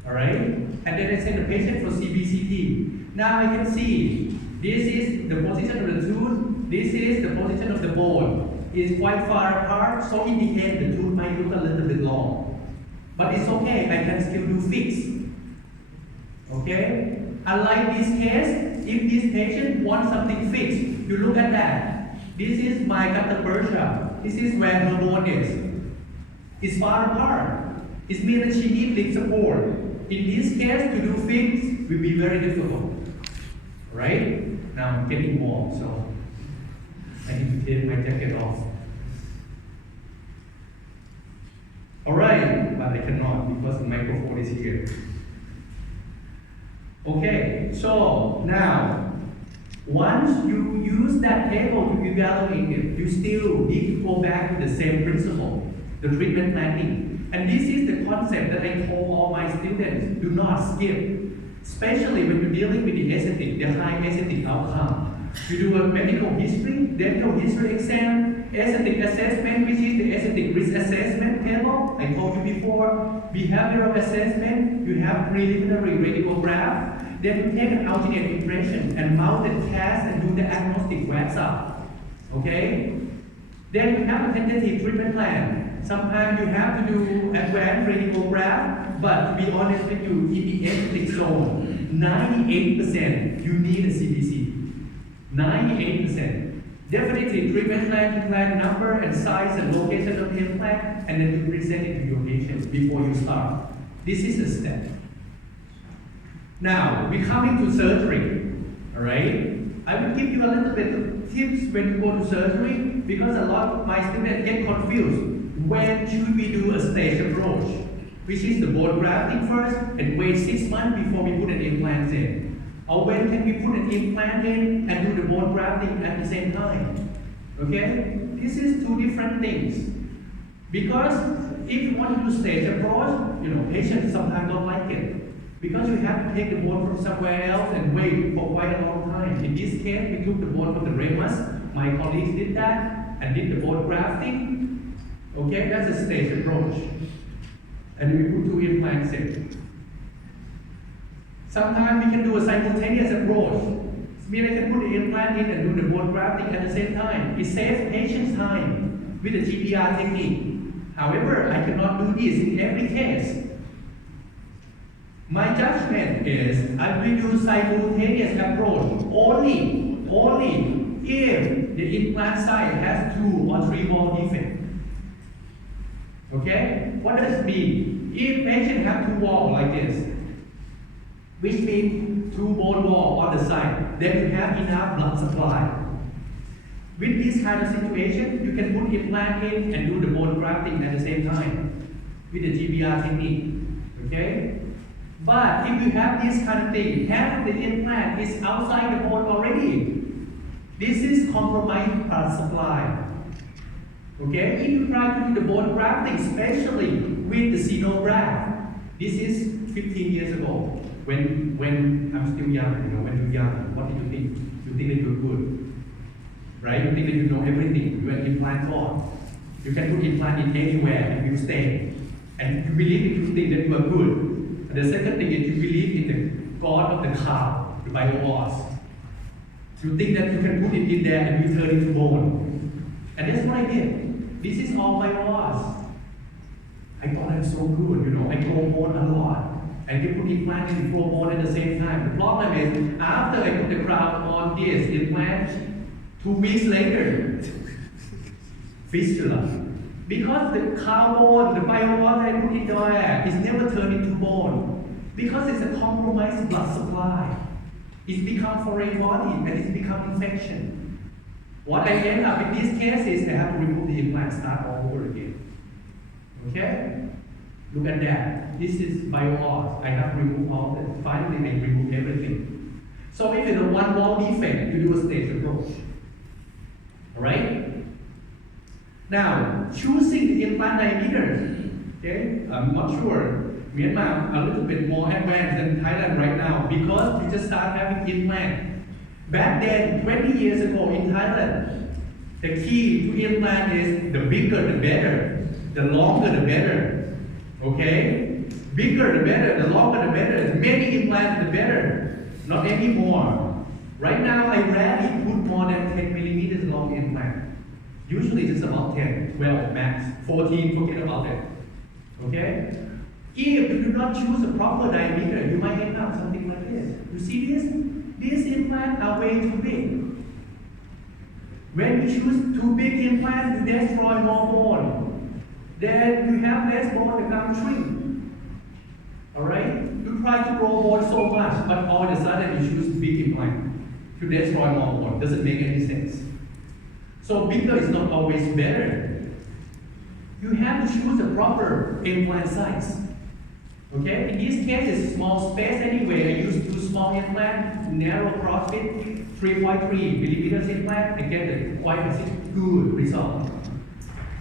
Alright? And then I send the patient for CBCT. Now I can see, this is the position of the tooth, this is the position of the bone. It's quite far apart, so indicate the tooth might look a little bit long. But it's okay, I can still do fix. Okay? Unlike this case, if this patient wants something fixed, you look at that. This is my gutta percha. This is where her bone is. It's far apart. It means that she needs lip support. In this case, to do fix will be very difficult. Right? Now I'm getting warm, so I need to take my jacket off. Alright, but I cannot because the microphone is here. Okay, so now, once you use that table to evaluate it, you still need to go back to the same principle, the treatment planning. And this is the concept that I told all my students, do not skip. Especially when you're dealing with the aesthetic, the high aesthetic outcome. You do a medical history, dental history exam, aesthetic assessment, which is the aesthetic risk assessment table. I told you before, behavioral assessment, you have preliminary radiograph, then you take an alternate impression and mount the cast and do the agnostic wax up. Okay? Then you have a tentative treatment plan. Sometimes you have to do advanced radiograph, but to be honest with you, in the aesthetic zone, 98% you need a CBC. 98%. Definitely treatment plan number and size and location of the implant, and then you present it to your patient before you start. This is a step. Now, we're coming to surgery. Alright? I will give you a little bit of tips when you go to surgery, because a lot of my students get confused. When should we do a stage approach? Which is the bone grafting first and wait 6 months before we put an implant in. Or when can we put an implant in and do the bone grafting at the same time? Okay? This is two different things. Because if you want to do stage approach, patients sometimes don't like it. Because you have to take the bone from somewhere else and wait for quite a long time. In this case, we took the bone from the ramus. My colleagues did that and did the bone grafting. Okay, that's a stage approach. And we put 2 implants in. Sometimes we can do a simultaneous approach. It means I can put the implant in and do the bone grafting at the same time. It saves patient's time with the GPR technique. However, I cannot do this in every case. My judgment is I will do simultaneous approach only if the implant site has 2 or 3 bone defects. Okay? What does it mean? If patient have 2 walls like this, which means 2 bone walls on the side, then you have enough blood supply. With this kind of situation, you can put implant in and do the bone grafting at the same time with the GBR technique. Okay? But if you have this kind of thing, half of the implant is outside the bone already. This is compromised blood supply. Okay? If you try to do the bone grafting, especially with the xenograft, this is 15 years ago. When I'm still young, when you're young, what do you think? You think that you're good, right? You think that you know everything. You're an implant on. You can put implant in anywhere and you stay. And you believe that you think that you are good. And the second thing is you believe in the God of the cow, the bio-oss. You think that you can put it in there and you turn it to bone. And that's what I did. This is all bio-oss. I thought I'm so good, I grow bone a lot. I can put implant and grow bone at the same time. The problem is, after I put the crown on this implant, 2 weeks later, fistula. Because the cow bone, the bio-bone I put in there, is never turned into bone. Because it's a compromised blood supply. It's become foreign body and it's become infection. What I end up in these cases, I have to remove the implant, start all over again. Okay? Look at that. This is bio-art. I have removed all that. Finally, I remove everything. So if it's a one wall defect, you do a stage approach. Alright? Now, choosing the implant diameter. Okay? I'm not sure. Myanmar a little bit more advanced than Thailand right now because we just start having implant. Back then, 20 years ago in Thailand, the key to implant is the bigger the better, the longer the better. Okay? Bigger the better, the longer the better, many implants the better, not anymore. Right now, I rarely put more than 10 millimeters long implant. Usually it's about 10, 12 max, 14, forget about it. Okay? If you do not choose a proper diameter, you might end up something like this. You see this? These implants are way too big. When you choose too big implants, you destroy more bone. Then you have less bone, the gum shrink. Alright? You try to grow bone so much, but all of a sudden you choose big implant to destroy more bone. Doesn't make any sense. So bigger is not always better. You have to choose a proper implant size. Okay? In this case, it's small space anyway. I use 2 small implants, narrow crossfit, 3.3 millimeters implant. I get quite a good result.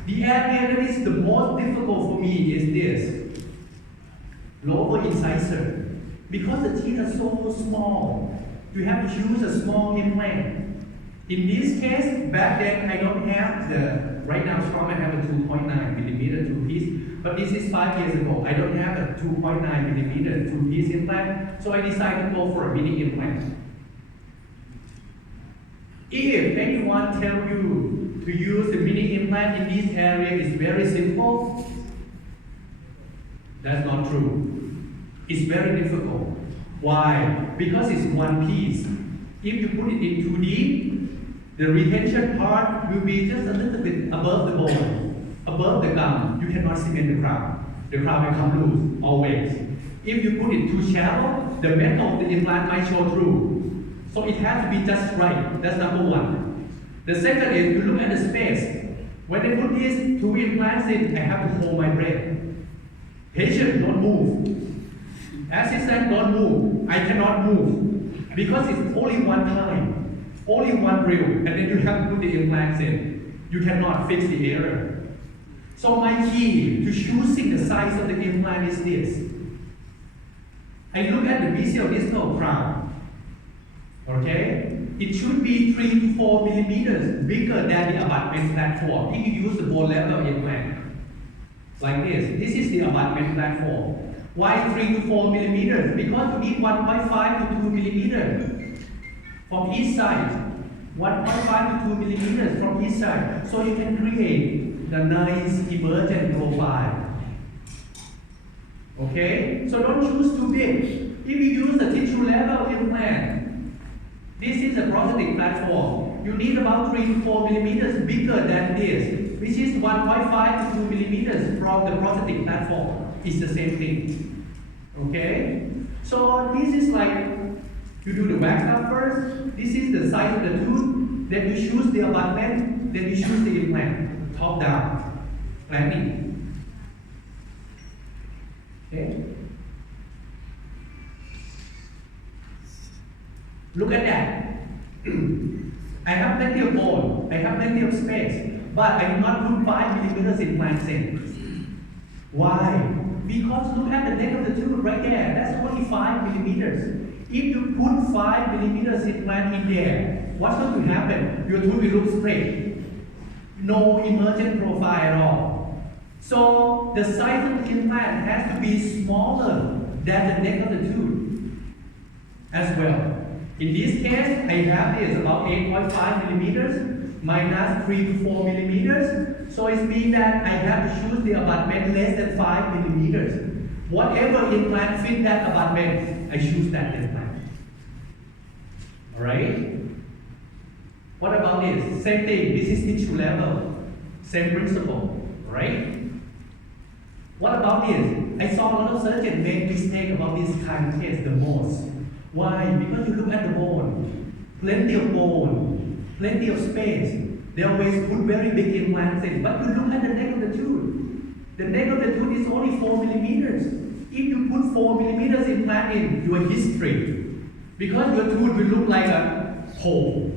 The area that is the most difficult for me is this. Lower incisor. Because the teeth are so small, you have to choose a small implant. In this case, back then I don't have right now Straumann have a 2.9 millimeter 2-piece, but this is 5 years ago. I don't have a 2.9 millimeter 2-piece implant, so I decided to go for a mini implant. If anyone tells you to use the mini implant in this area is very simple, that's not true. It's very difficult. Why? Because it's one piece. If you put it in too deep, the retention part will be just a little bit above the bone, above the gum. You cannot cement the crown. The crown will come loose, always. If you put it too shallow, the metal of the implant might show through. So it has to be just right. That's number one. The second is you look at the space. When I put these 2 implants in, I have to hold my breath. Patient, don't move. Assistant, don't move. I cannot move. Because it's only one time. Only one drill, and then you have to put the implants in. You cannot fix the error. So my key to choosing the size of the implant is this. I look at the mesial distal crown. Okay? It should be 3 to 4 millimeters bigger than the abutment platform if you use the bone level implant. Like this. This is the abutment platform. Why 3 to 4 millimeters? Because you need 1.5 to 2 millimeters. From each side, 1.5 to 2 millimeters from each side, so you can create the nice emergent profile. Okay? So don't choose too big. If you use the tissue level implant, this is a prosthetic platform. You need about 3 to 4 millimeters bigger than this, which is 1.5 to 2 millimeters from the prosthetic platform. It's the same thing. Okay? So this is like you do the wax up first. This is the size of the tooth. Then you choose the abutment. Then you choose the implant. Top down. Planning. Okay. Look at that. I have plenty of bone. I have plenty of space. But I do not put 5 millimeters implants in. Why? Because look at the neck of the tooth right there. That's only 5 millimeters. If you put 5 millimeters implant in there, what's going to happen? Your tooth will look straight. No emergent profile at all. So the size of the implant has to be smaller than the neck of the tooth as well. In this case, I have this about 8.5 millimeters minus 3 to 4 millimeters. So it means that I have to choose the abutment less than 5 millimeters. Whatever implant fit that abutment, I choose that implant. Alright? What about this? Same thing. This is tissue level. Same principle. Right? What about this? I saw a lot of surgeons make mistake about this kind of case the most. Why? Because you look at the bone. Plenty of bone. Plenty of space. They always put very big implants in. But you look at the neck of the tooth. The neck of the tooth is only 4 millimeters. If if you put 4 millimeters implant in, your history, because your tooth will look like a hole,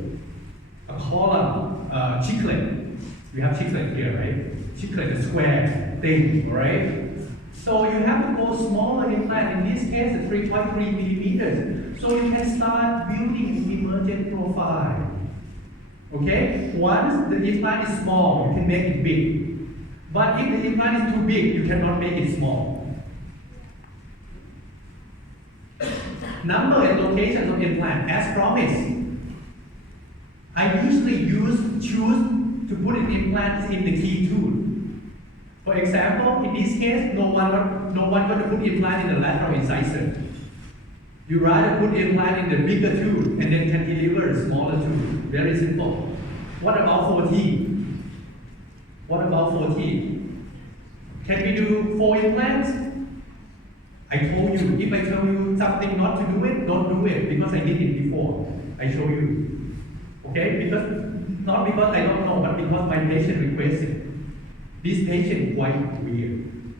a column, chiclet. We have chiclet here, right? Chiclet, a square thing, right? So you have to go smaller implant, in this case, 3.3 millimeters. So you can start building an emergent profile. Okay? Once the implant is small, you can make it big. But if the implant is too big, you cannot make it small. Number and location of implant, as promised. I usually choose to put an implant in the key tooth. For example, in this case, no one going to put implant in the lateral incisor. You rather put implant in the bigger tooth and then can deliver a smaller tooth. Very simple. What about 14? What about 14? Can we do 4 implants? I told you, if I tell you something not to do it, don't do it, because I did it before. I show you. Okay? Not because I don't know, but because my patient requested. This patient quite weird.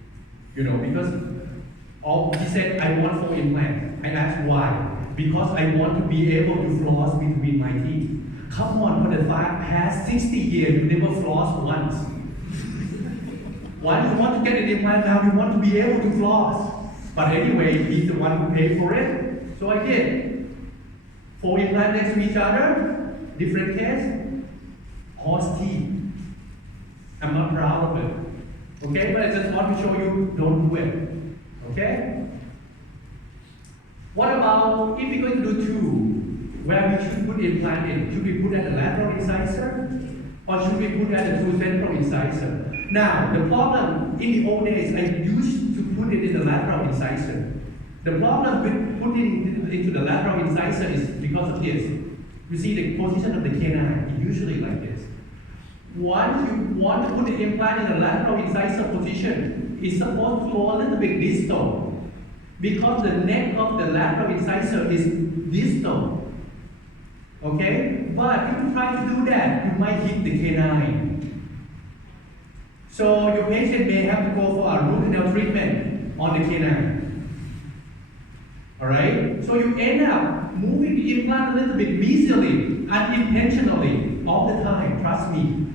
Because he said, I want 4 implants. I asked why. Because I want to be able to floss between my teeth. Come on, for the past 60 years, you never floss once. Why do you want to get an implant now? You want to be able to floss. But anyway, he's the one who paid for it. So I did. 4 implants next to each other, different case, horse teeth. I'm not proud of it. Okay, but I just want to show you, don't do it. Okay? What about if we're going to do 2, where we should put implant in? Should we put at the lateral incisor? Or should we put at the 2 central incisor? Now, the problem, in the old days, I used to put it in the lateral incisor. The problem with putting it into the lateral incisor is because of this. You see the position of the canine, it's usually like this. Once you want to put the implant in the lateral incisor position, it's supposed to go a little bit distal. Because the neck of the lateral incisor is distal. Okay? But if you try to do that, you might hit the canine. So your patient may have to go for a root canal treatment on the canine. Alright? So you end up moving the implant a little bit mesially, unintentionally, all the time, trust me.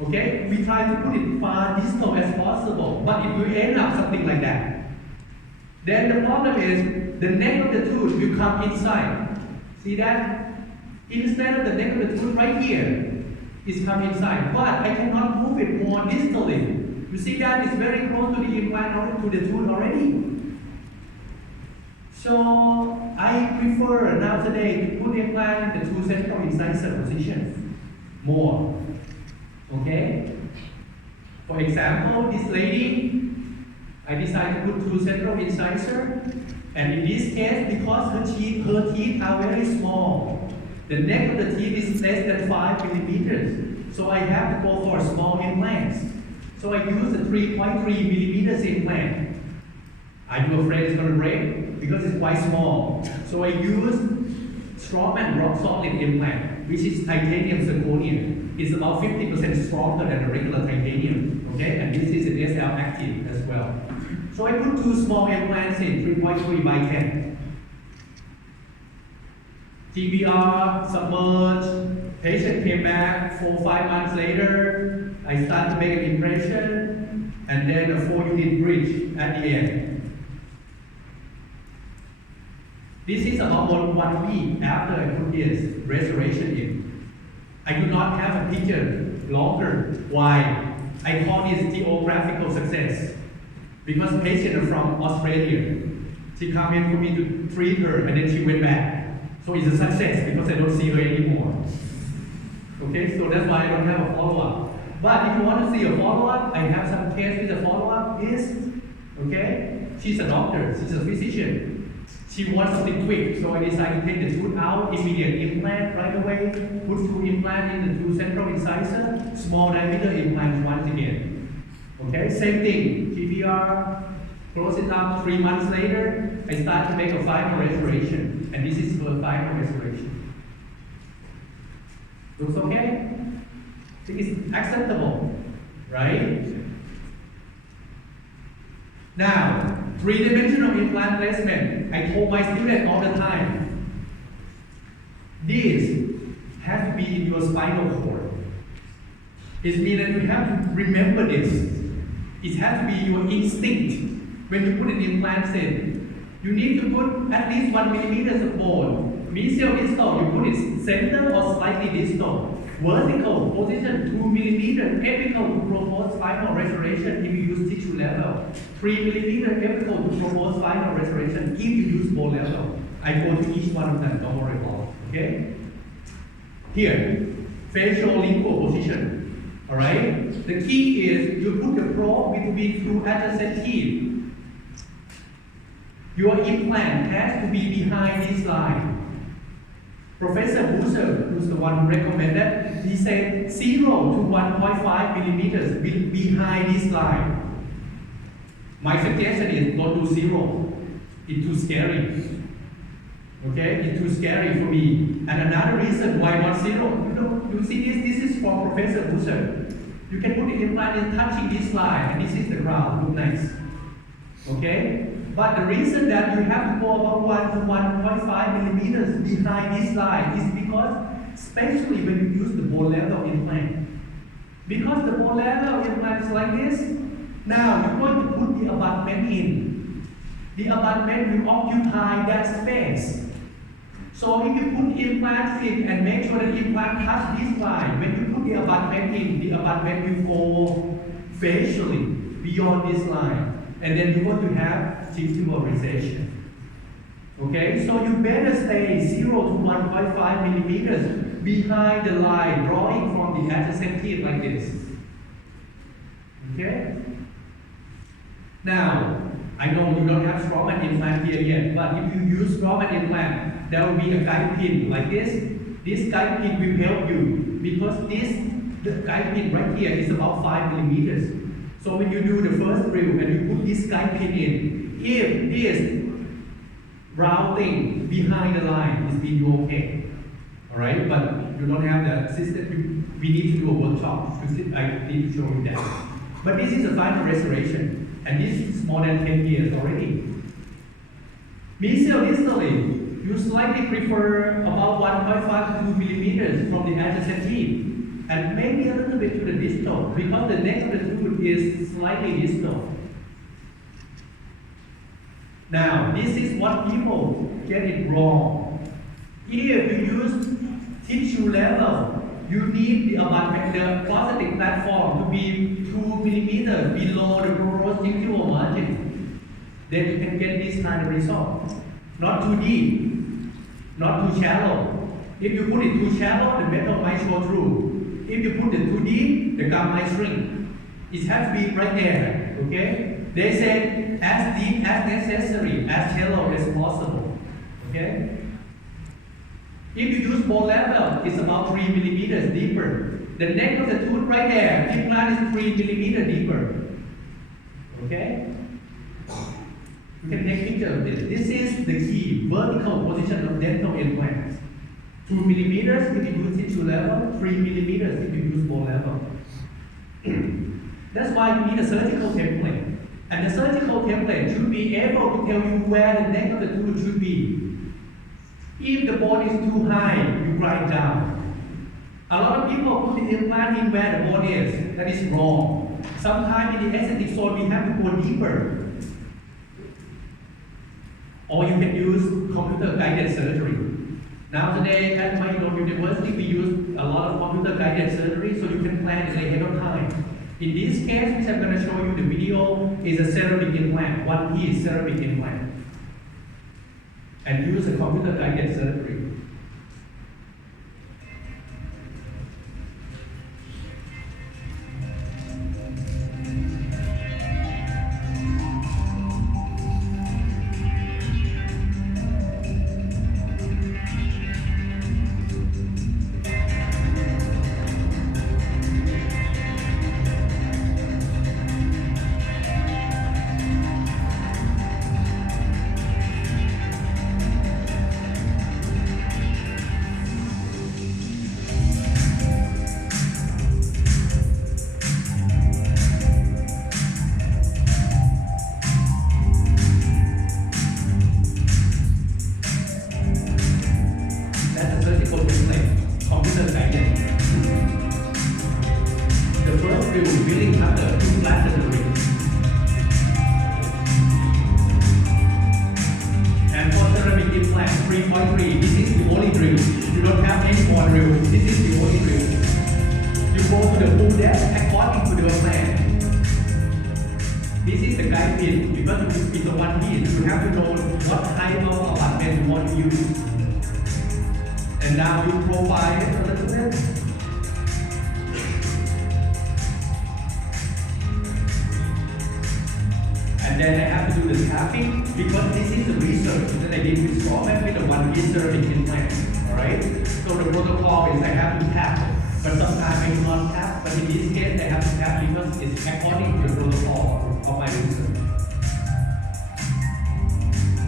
Okay? We try to put it far distal as possible, but it will end up something like that. Then the problem is, the neck of the tooth will come inside. See that? Instead of the neck of the tooth right here, it's come inside. But I cannot move it more distally. You see that? It's very close to the implant or to the tooth already. So I prefer nowadays to put implant in the 2 central incisor position more. Okay? For example, this lady, I decided to put 2 central incisor, and in this case, because her teeth are very small, the neck of the teeth is less than 5 millimeters, so I have to go for small implants. So I use a 3.3 millimeters implant. Are you afraid it's going to break? Because it's quite small. So I use Straumann rock solid implant, which is titanium zirconia. It's about 50% stronger than a regular titanium. Okay, and this is an SL active as well. So I put 2 small implants in 3.3 by 10. TBR, submerged, patient came back 4 or 5 months later. I started to make an impression, and then a 4-unit bridge at the end. This is about 1 week after I put this restoration in. I do not have a picture longer. Why? I call this geographical success. Because patient are from Australia. She came in for me to treat her, and then she went back. So it's a success because I don't see her anymore. Okay, so that's why I don't have a follow-up. But if you want to see a follow-up, I have some case with a follow-up is, okay, she's a doctor, she's a physician. She wants something quick, so I decided to take the tooth out, immediate implant right away, put 2 implants in the 2 central incisor, small diameter implants once again. Okay, same thing, TBR, close it up 3 months later, I start to make a final restoration, and this is the final restoration. Looks okay? I think it's acceptable, right? Now, Three-dimensional implant placement. I told my students all the time, this has to be in your spinal cord. It means that you have to remember this. It has to be your instinct. When you put an implant in, you need to put at least 1 millimeter of bone. Mesial distal, you put it center or slightly distal. Vertical position 2 millimeter, apical to propose spinal restoration if you use tissue level. 3 millimeter apical to propose spinal restoration if you use bone level. I go to each one of them, don't worry about it. Okay? Here, facial lingual position. Alright? The key is you put the probe between two adjacent teeth. Your implant has to be behind this line. Professor Busser, who's the one who recommended, he said 0 to 1.5 millimeters behind this line. My suggestion is don't do 0. It's too scary. Okay, it's too scary for me. And another reason why not 0, you see this is from Professor Busser. You can put the implant in touching this line, and this is the crown, look nice. Okay? But the reason that you have to go about 1 to 1.5 millimeters behind this line is because, especially when you use the bone level implant. Because the bone level implant is like this, now you're going to put the abutment in. The abutment will occupy that space. So if you put implants in and make sure that implant touch this line, when you put the abutment in, the abutment will go facially beyond this line. And then you're going to have gingival recession. Okay, so you better stay 0 to 1.5 millimeters behind the line, drawing from the adjacent teeth like this. Okay? Now, I know you don't have Straumann implant here yet, but if you use Straumann implant, there will be a guide pin like this. This guide pin will help you because the guide pin right here is about 5 millimeters. So when you do the first drill and you put this guide pin in, if this rounding behind the line is being okay, all right? But you don't have the system. We need to do a workshop. I need to show you that. But this is the final restoration, and this is more than 10 years already. Mesial distally, you slightly prefer about 1.5 to 2 millimeters from the adjacent teeth. And maybe a little bit to the distal, because the neck of the tooth is slightly distal. Now, this is what people get it wrong. If you use tissue level, you need the abutment, the prosthetic platform to be 2 millimeters below the proximal margin. Then you can get this kind of result. Not too deep, not too shallow. If you put it too shallow, the metal might show through. If you put it too deep, the gum might shrink. It has to be right there, okay? They said as deep as necessary, as shallow as possible, okay? If you use bone level, it's about 3 millimeters deeper. The neck of the tooth right there, implant is 3 millimeters deeper, okay? You can take picture of this. This is the key, vertical position of dental implants. 2 millimeters if you use tissue level, 3 millimeters if you use bone level. That's why you need a surgical template. And the surgical template should be able to tell you where the neck of the tooth should be. If the bone is too high, you grind down. A lot of people put the implant in where the bone is. That is wrong. Sometimes in the aesthetic zone, we have to go deeper. Or you can use computer-guided surgery. Now today at my university, we use a lot of computer-guided surgery, so you can plan it ahead of time. In this case, which I'm going to show you the video, is a ceramic implant, one piece ceramic implant. And use a computer-guided surgery. implant 3.3. This is the only drill. You don't have any more drill. This is the only drill. You go to the full depth according to your plan. This is the guide pin. Because it's a one piece, you have to know what type of abutment you want to use. And now you profile it a little bit. And then I have to do the tapping because this is the research that I did with Straumann with the one-piece ceramic implant. Alright? So the protocol is I have to tap. But sometimes I do not tap. But in this case, I have to tap because it's according to the protocol of my research.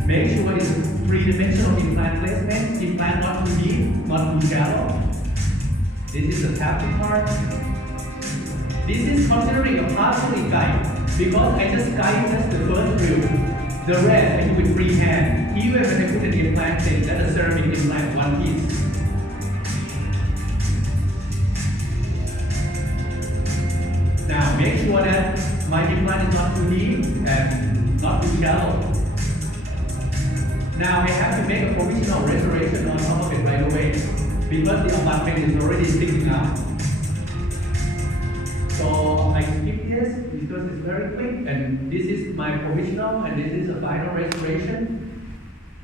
Make sure it's three-dimensional implant placement. Implant not too deep, not too shallow. This is the tapping part. This is considering a partially guide. Because I just guide just the first drill, the rest I do with free hand. Even when I put an implant in, that's a ceramic implant, one piece. Now make sure that my implant is not too deep and not too shallow. Now I have to make a provisional restoration on top of it right away because the abutment is already sticking out. So I skip this because it's very quick, and this is my provisional, and this is a final restoration.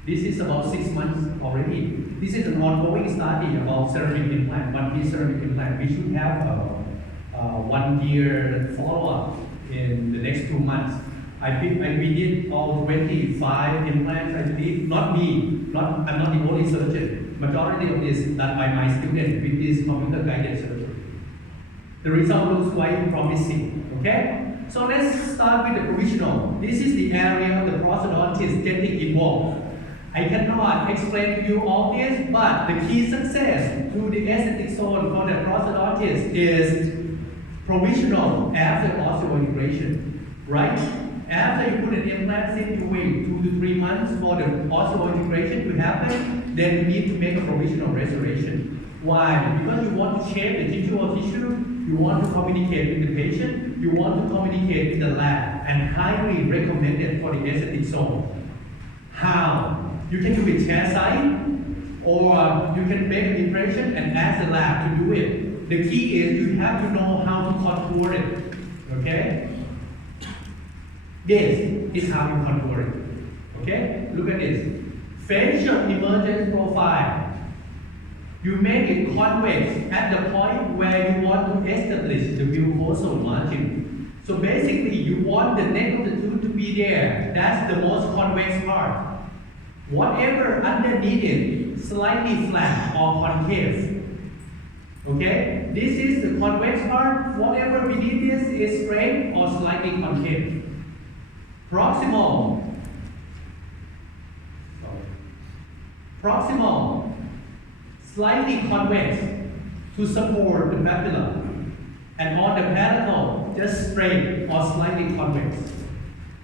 This is about 6 months already. This is an ongoing study about ceramic implant, one-piece ceramic implant. We should have a 1 year follow-up in the next 2 months. We did all 25 implants, I believe. Not me, I'm not the only surgeon. Majority of this is done by my students with this computer-guided surgery. The result looks quite promising, okay? So let's start with the provisional. This is the area of the prosthodontist getting involved. I cannot explain to you all this, but the key success to the aesthetic zone for the prosthodontist is provisional after osseointegration, right? After you put an implant in, you wait 2 to 3 months for the osseointegration to happen, then you need to make a provisional restoration. Why? Because you want to shape the tissue or tissue, you want to communicate with the patient, you want to communicate with the lab, and highly recommended for the aesthetic zone. How? You can do it chairside, or you can make an impression and ask the lab to do it. The key is you have to know how to contour it. Okay? This is how you contour it. Okay? Look at this. Facial emergence profile. You make it convex at the point where you want to establish the mucosal margin. So basically, you want the neck of the tooth to be there. That's the most convex part. Whatever underneath it, slightly flat or concave. Okay? This is the convex part. Whatever beneath this is straight or slightly concave. Proximal. Proximal. Slightly convex to support the papilla. And on the palatal, just straight or slightly convex.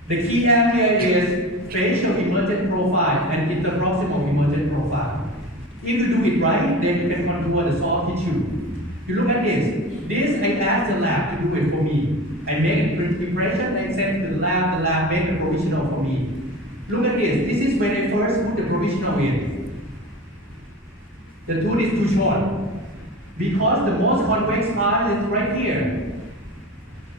The key area is facial emergent profile and interproximal emergent profile. If you do it right, then you can contour the soft tissue. You look at this. This I asked the lab to do it for me. I make an impression, I send to the lab make a provisional for me. Look at this. This is when I first put the provisional in. The tooth is too short. Because the most convex part is right here.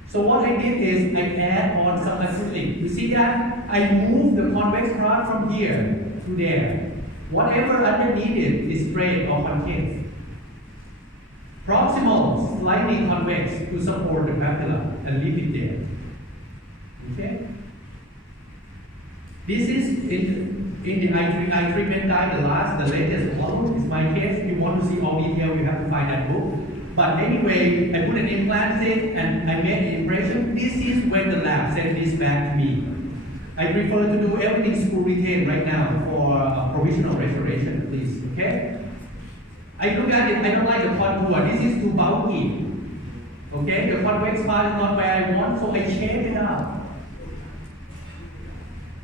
So what I did is I add on some acrylic. You see that? I move the convex part from here to there. Whatever underneath it is straight or concave. Proximal, slightly convex to support the papilla and leave it there. Okay? This is in the eye treatment guide, the latest volume is my case. If you want to see all detail, you have to find that book. But anyway, I put an implant in and I made an impression. This is when the lab sent this back to me. I prefer to do everything screw retained right now for a provisional restoration, please. Okay? I look at it, I don't like the contour. This is too bulky. Okay? The convex part is not where I want, so I shape it up.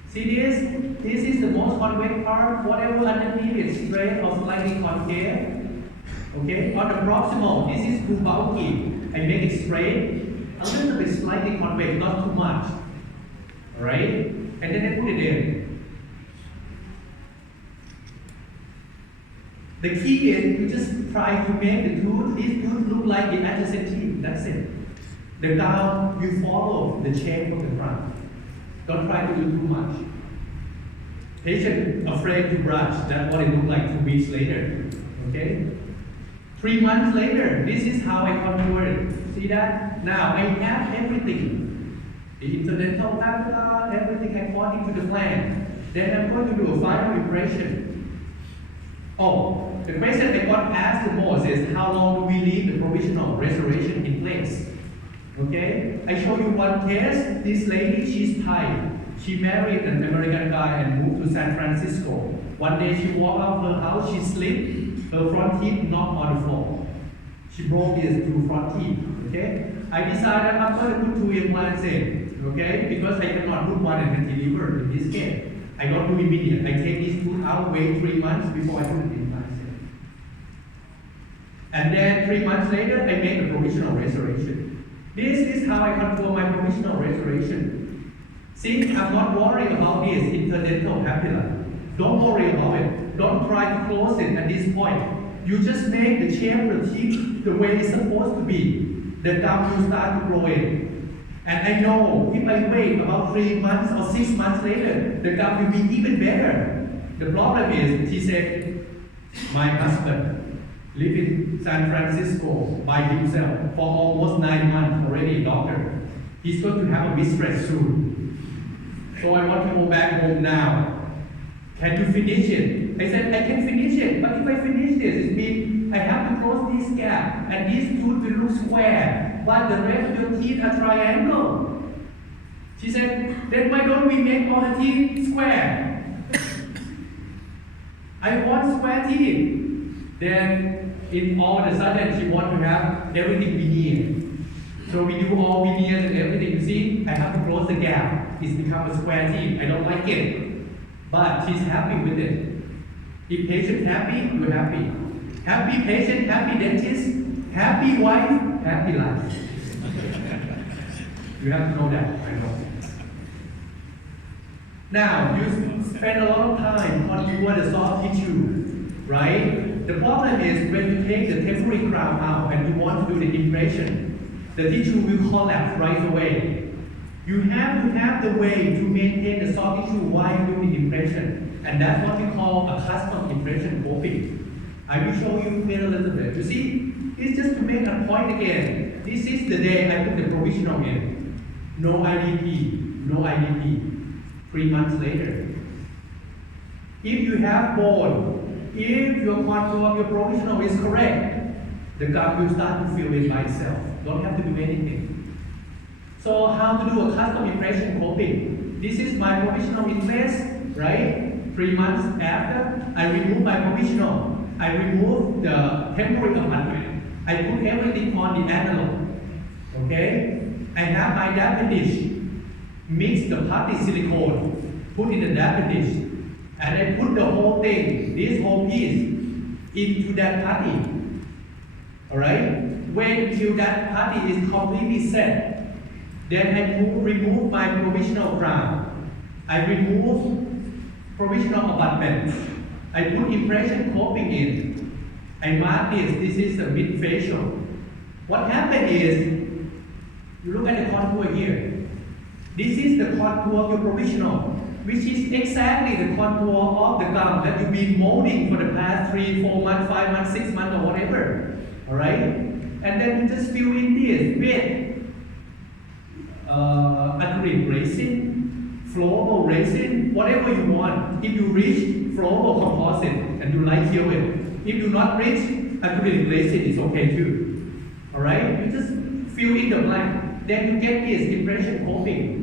See this? This is the most convex part. Whatever underneath is straight or slightly concave. Okay? On the proximal, this is too bulky. I make it straight, a little bit slightly convex, not too much. Alright? And then I put it in. The key is you just try to make the tooth, this tooth look like the adjacent teeth, that's it. The gum, you follow the shape of the crown. Don't try to do too much. Patient afraid to brush, that's what it looked like 2 weeks later. Okay? 3 months later, this is how I contour it. See that? Now I have everything. The interdental papilla, everything according to the plan. Then I'm going to do a final impression. Oh, the question I got asked the most is how long do we leave the provisional restoration in place? Okay? I show you one case. This lady, she's Thai. She married an American guy and moved to San Francisco. One day she walked out of her house, she slipped, her front teeth knocked on the floor. She broke these 2 front teeth. Okay? I decided I'm going to put 2 implants in. Okay? Because I cannot put one and then deliver in this case. I don't do immediate. I take these 2 out, wait 3 months before I put the implants in. And then 3 months later, I make a provisional restoration. This is how I control my provisional restoration. See, I'm not worried about this interdental papilla. Don't worry about it. Don't try to close it at this point. You just make the shape of the teeth the way it's supposed to be. The gum will start to grow in. And I know if I wait about 3 months or 6 months later, the gum will be even better. The problem is, she said, my husband lived in San Francisco by himself for almost 9 months already, doctor. He's going to have a mistress soon. So I want to go back home now. Can you finish it? I said, I can finish it, but if I finish this, it means I have to close this gap, and this tooth will look square, but the rest of your teeth are triangle. She said, then why don't we make all the teeth square? I want square teeth. Then, in all of a sudden, she wants to have everything veneer. So we do all veneers and everything. You see, I have to close the gap. It's become a square teeth. I don't like it. But she's happy with it. If patient's happy, you're happy. Happy patient, happy dentist, happy wife, happy life. You have to know that, I know. Now, you spend a lot of time on the soft tissue, right? The problem is when you take the temporary crown out and you want to do the impression, the tissue will collapse right away. You have to have the way to maintain the soft tissue while you do the impression. And that's what we call a custom impression coping. I will show you in a little bit. You see, it's just to make a point again. This is the day I put the provisional in. No IDP, no IDP. 3 months later. If you have bone, if your contour of your provisional is correct, the gum will start to fill in by itself. Don't have to do anything. So how to do a custom impression coping? This is my provisional in place, right? 3 months after, I remove my provisional. I remove the temporary abutment. I put everything on the analog. Okay? I have my dap dish. Mix the putty silicone, put in the dap dish, and I put the whole thing, this whole piece, into that putty. Alright? Wait until that putty is completely set. Then I remove my provisional crown. I remove provisional abutment. I put impression coping in. I mark this is a mid-facial. What happened is, you look at the contour here. This is the contour of your provisional, which is exactly the contour of the gum that you've been molding for the past 3, 4 months, 5 months, 6 months, or whatever. Alright? And then you just fill in this with acrylic resin, flowable resin, whatever you want. If you reach flowable composite and you like heal it. If you not reach acrylic resin, it's okay too. Alright? You just fill in the blank. Then you get this impression coping.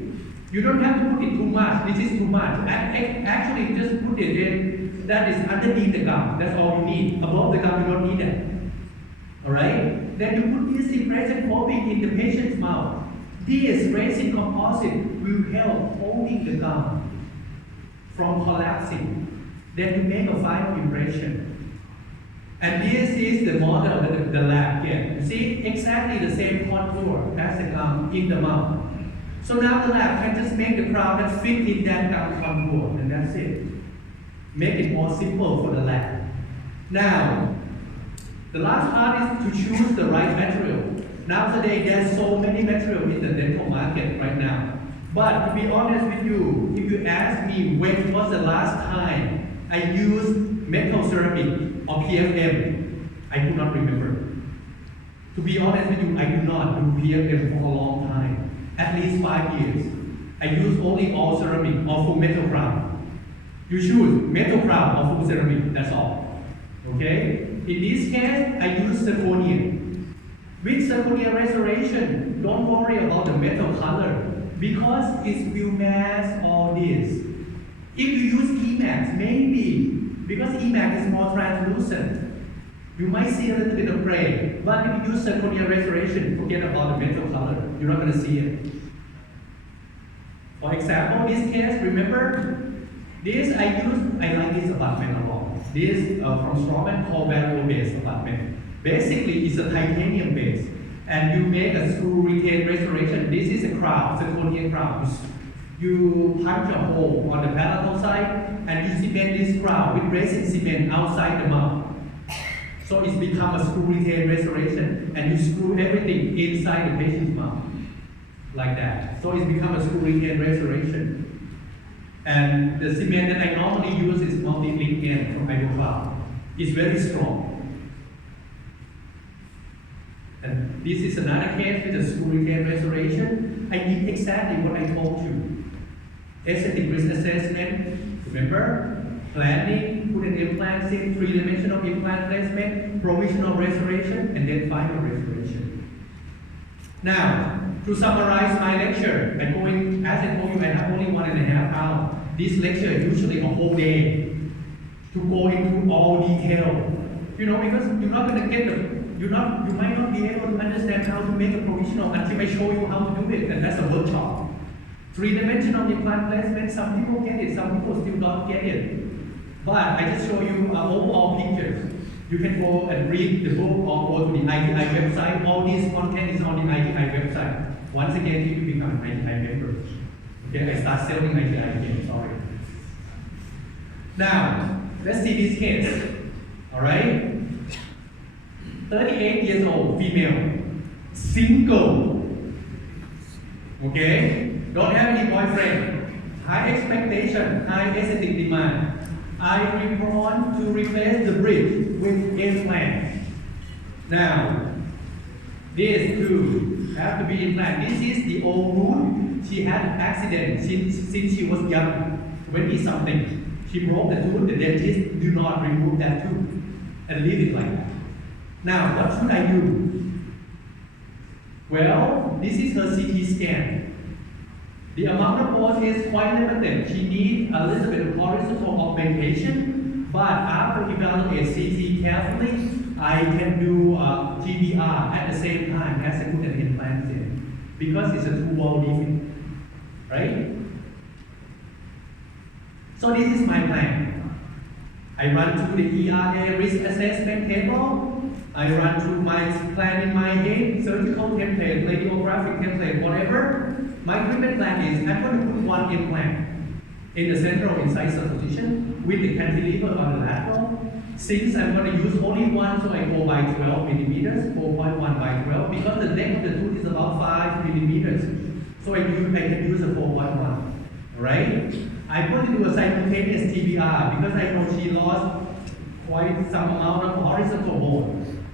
You don't have to put it too much. This is too much. Actually, just put it in. That is underneath the gum. That's all you need. Above the gum, you don't need it. Alright? Then you put this impression coping in the patient's mouth. This resin composite will help holding the gum from collapsing. Then you make a final impression. And this is the model of the lab here. You see exactly the same contour as the gum in the mouth. So now the lab can just make the crown that fit in that gum contour, and that's it. Make it more simple for the lab. Now, the last part is to choose the right material. Nowadays, there's so many materials in the dental market right now. But to be honest with you, if you ask me when was the last time I used metal ceramic or PFM, I could not remember. To be honest with you, I do not do PFM for a long time, at least 5 years. I use only all ceramic or full metal crown. You choose metal crown or full ceramic, that's all. Okay? In this case, I use zirconia. With zirconia restoration, don't worry about the metal color because it will mask all this. If you use e-max, maybe because e-max is more translucent, you might see a little bit of gray. But if you use zirconia restoration, forget about the metal color. You're not going to see it. For example, this case, remember, this I like this abutment a lot. This from Straumann called value-based abutment. Basically, it's a titanium base, and you make a screw retain restoration. This is a crown, zirconia crown. You punch a hole on the palatal side, and you cement this crown with resin cement outside the mouth. So it's become a screw retain restoration, and you screw everything inside the patient's mouth, like that. So it's become a screw retain restoration. And the cement that I normally use is multi-link N from Iocloud. It's very strong. And this is another case with the screw retain restoration. I did exactly what I told you. Aesthetic risk assessment, remember? Planning, put an implant in, 3-dimensional implant placement, provisional restoration, and then final restoration. Now, to summarize my lecture, I'm going, as I told you, I have only 1.5 hours. This lecture is usually a whole day to go into all detail. You know, because you're not going to get you might not be able to understand how to make a provisional until I show you how to do it, and that's a workshop. 3-dimensional implant placement, some people get it, some people still don't get it. But I just show you overall pictures. You can go and read the book or go to the ITI website. All this content is on the ITI website. Once again, if you become an ITI member. Okay, I start selling ITI again, sorry. Now, let's see this case. Alright? 38 years old, female, single. Okay? Don't have any boyfriend. High expectation, high aesthetic demand. I want to replace the bridge with implant. Now, this too have to be implant. This is the old root. She had an accident since she was young, 20 something. She broke the tooth. The dentist do not remove that tooth and leave it like that. Now, what should I do? Well, this is her CT scan. The amount of force is quite limited. She needs a little bit of horizontal augmentation, but after evaluate CT carefully, I can do TBR at the same time as I put an implant in, because it's a two-wall defect, right? So this is my plan. I run through the ERA risk assessment table. I run through my plan in my head, surgical template, radiographic template, whatever. My treatment plan is I'm going to put one implant in the central incisor position with the cantilever on the lateral. Since I'm going to use only one, so I go by 12 millimeters, 4.1 by 12, because the length of the tooth is about 5 millimeters. So I can use a 4.1. Alright? I'm going to do a simultaneous TBR because I know she lost quite some amount of horizontal bone.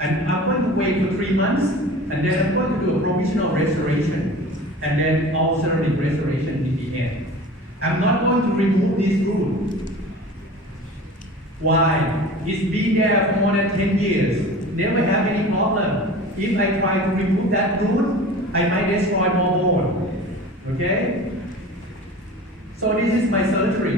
And I'm going to wait for 3 months, and then I'm going to do a provisional restoration, and then all ceramic restoration in the end. I'm not going to remove this root. Why? It's been there for more than 10 years. Never have any problem. If I try to remove that root, I might destroy more bone. Okay? So this is my surgery.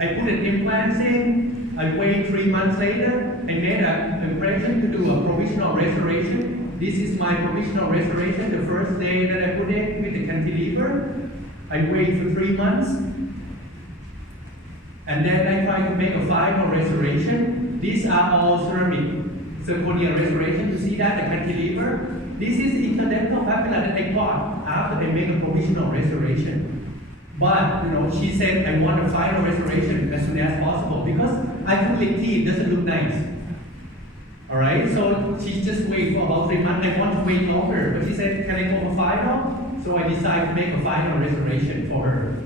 I put an implant in. I wait 3 months later. I made an impression to do a provisional restoration. This is my provisional restoration, the first day that I put it with the cantilever. I wait for 3 months. And then I try to make a final restoration. These are all ceramic zirconia restoration. You see that, the cantilever? This is the interdental papilla that I got after I made a provisional restoration. But, you know, she said, I want a final restoration as soon as possible because acrylic teeth doesn't look nice. Alright, so she just wait for about 3 months. I want to wait longer, but she said, can I go for final? So I decided to make a final restoration for her.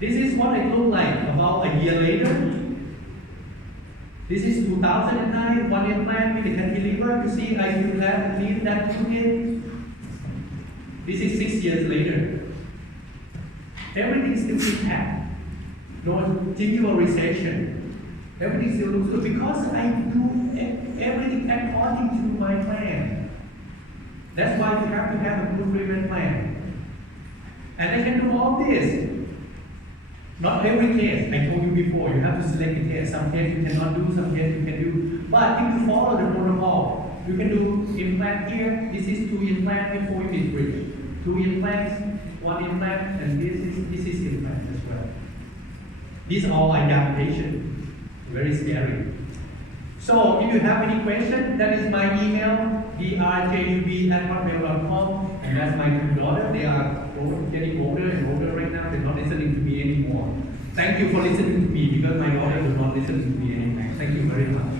This is what it looked like about a year later. This is 2009, one implant with a cantilever. You see, I will have leave that tooth. This is 6 years later. Everything still intact. No gingival recession. Everything still looks good because I do everything according to my plan. That's why you have to have a good treatment plan. And I can do all this. Not every case, I told you before, you have to select a case. Some cases you cannot do, some cases you can do. But if you follow the protocol, you can do implant here. This is 2 implants before you need bridge. 2 implants, 1 implant, and this is implant as well. These are all young patients. Very scary. So if you have any question, that is my email, drjub@hotmail.com, and that's my 2 daughters. They are getting older and older right now. They're not listening to me anymore. Thank you for listening to me because my daughter is not listening to me anymore. Thank you very much.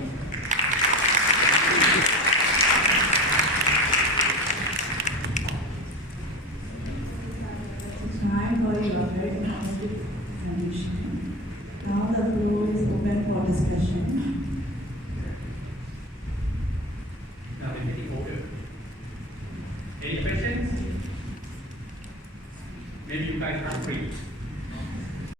Time for your very positive presentation. Now the floor is open for discussion. Now they're getting older. Any questions? Maybe you guys are free.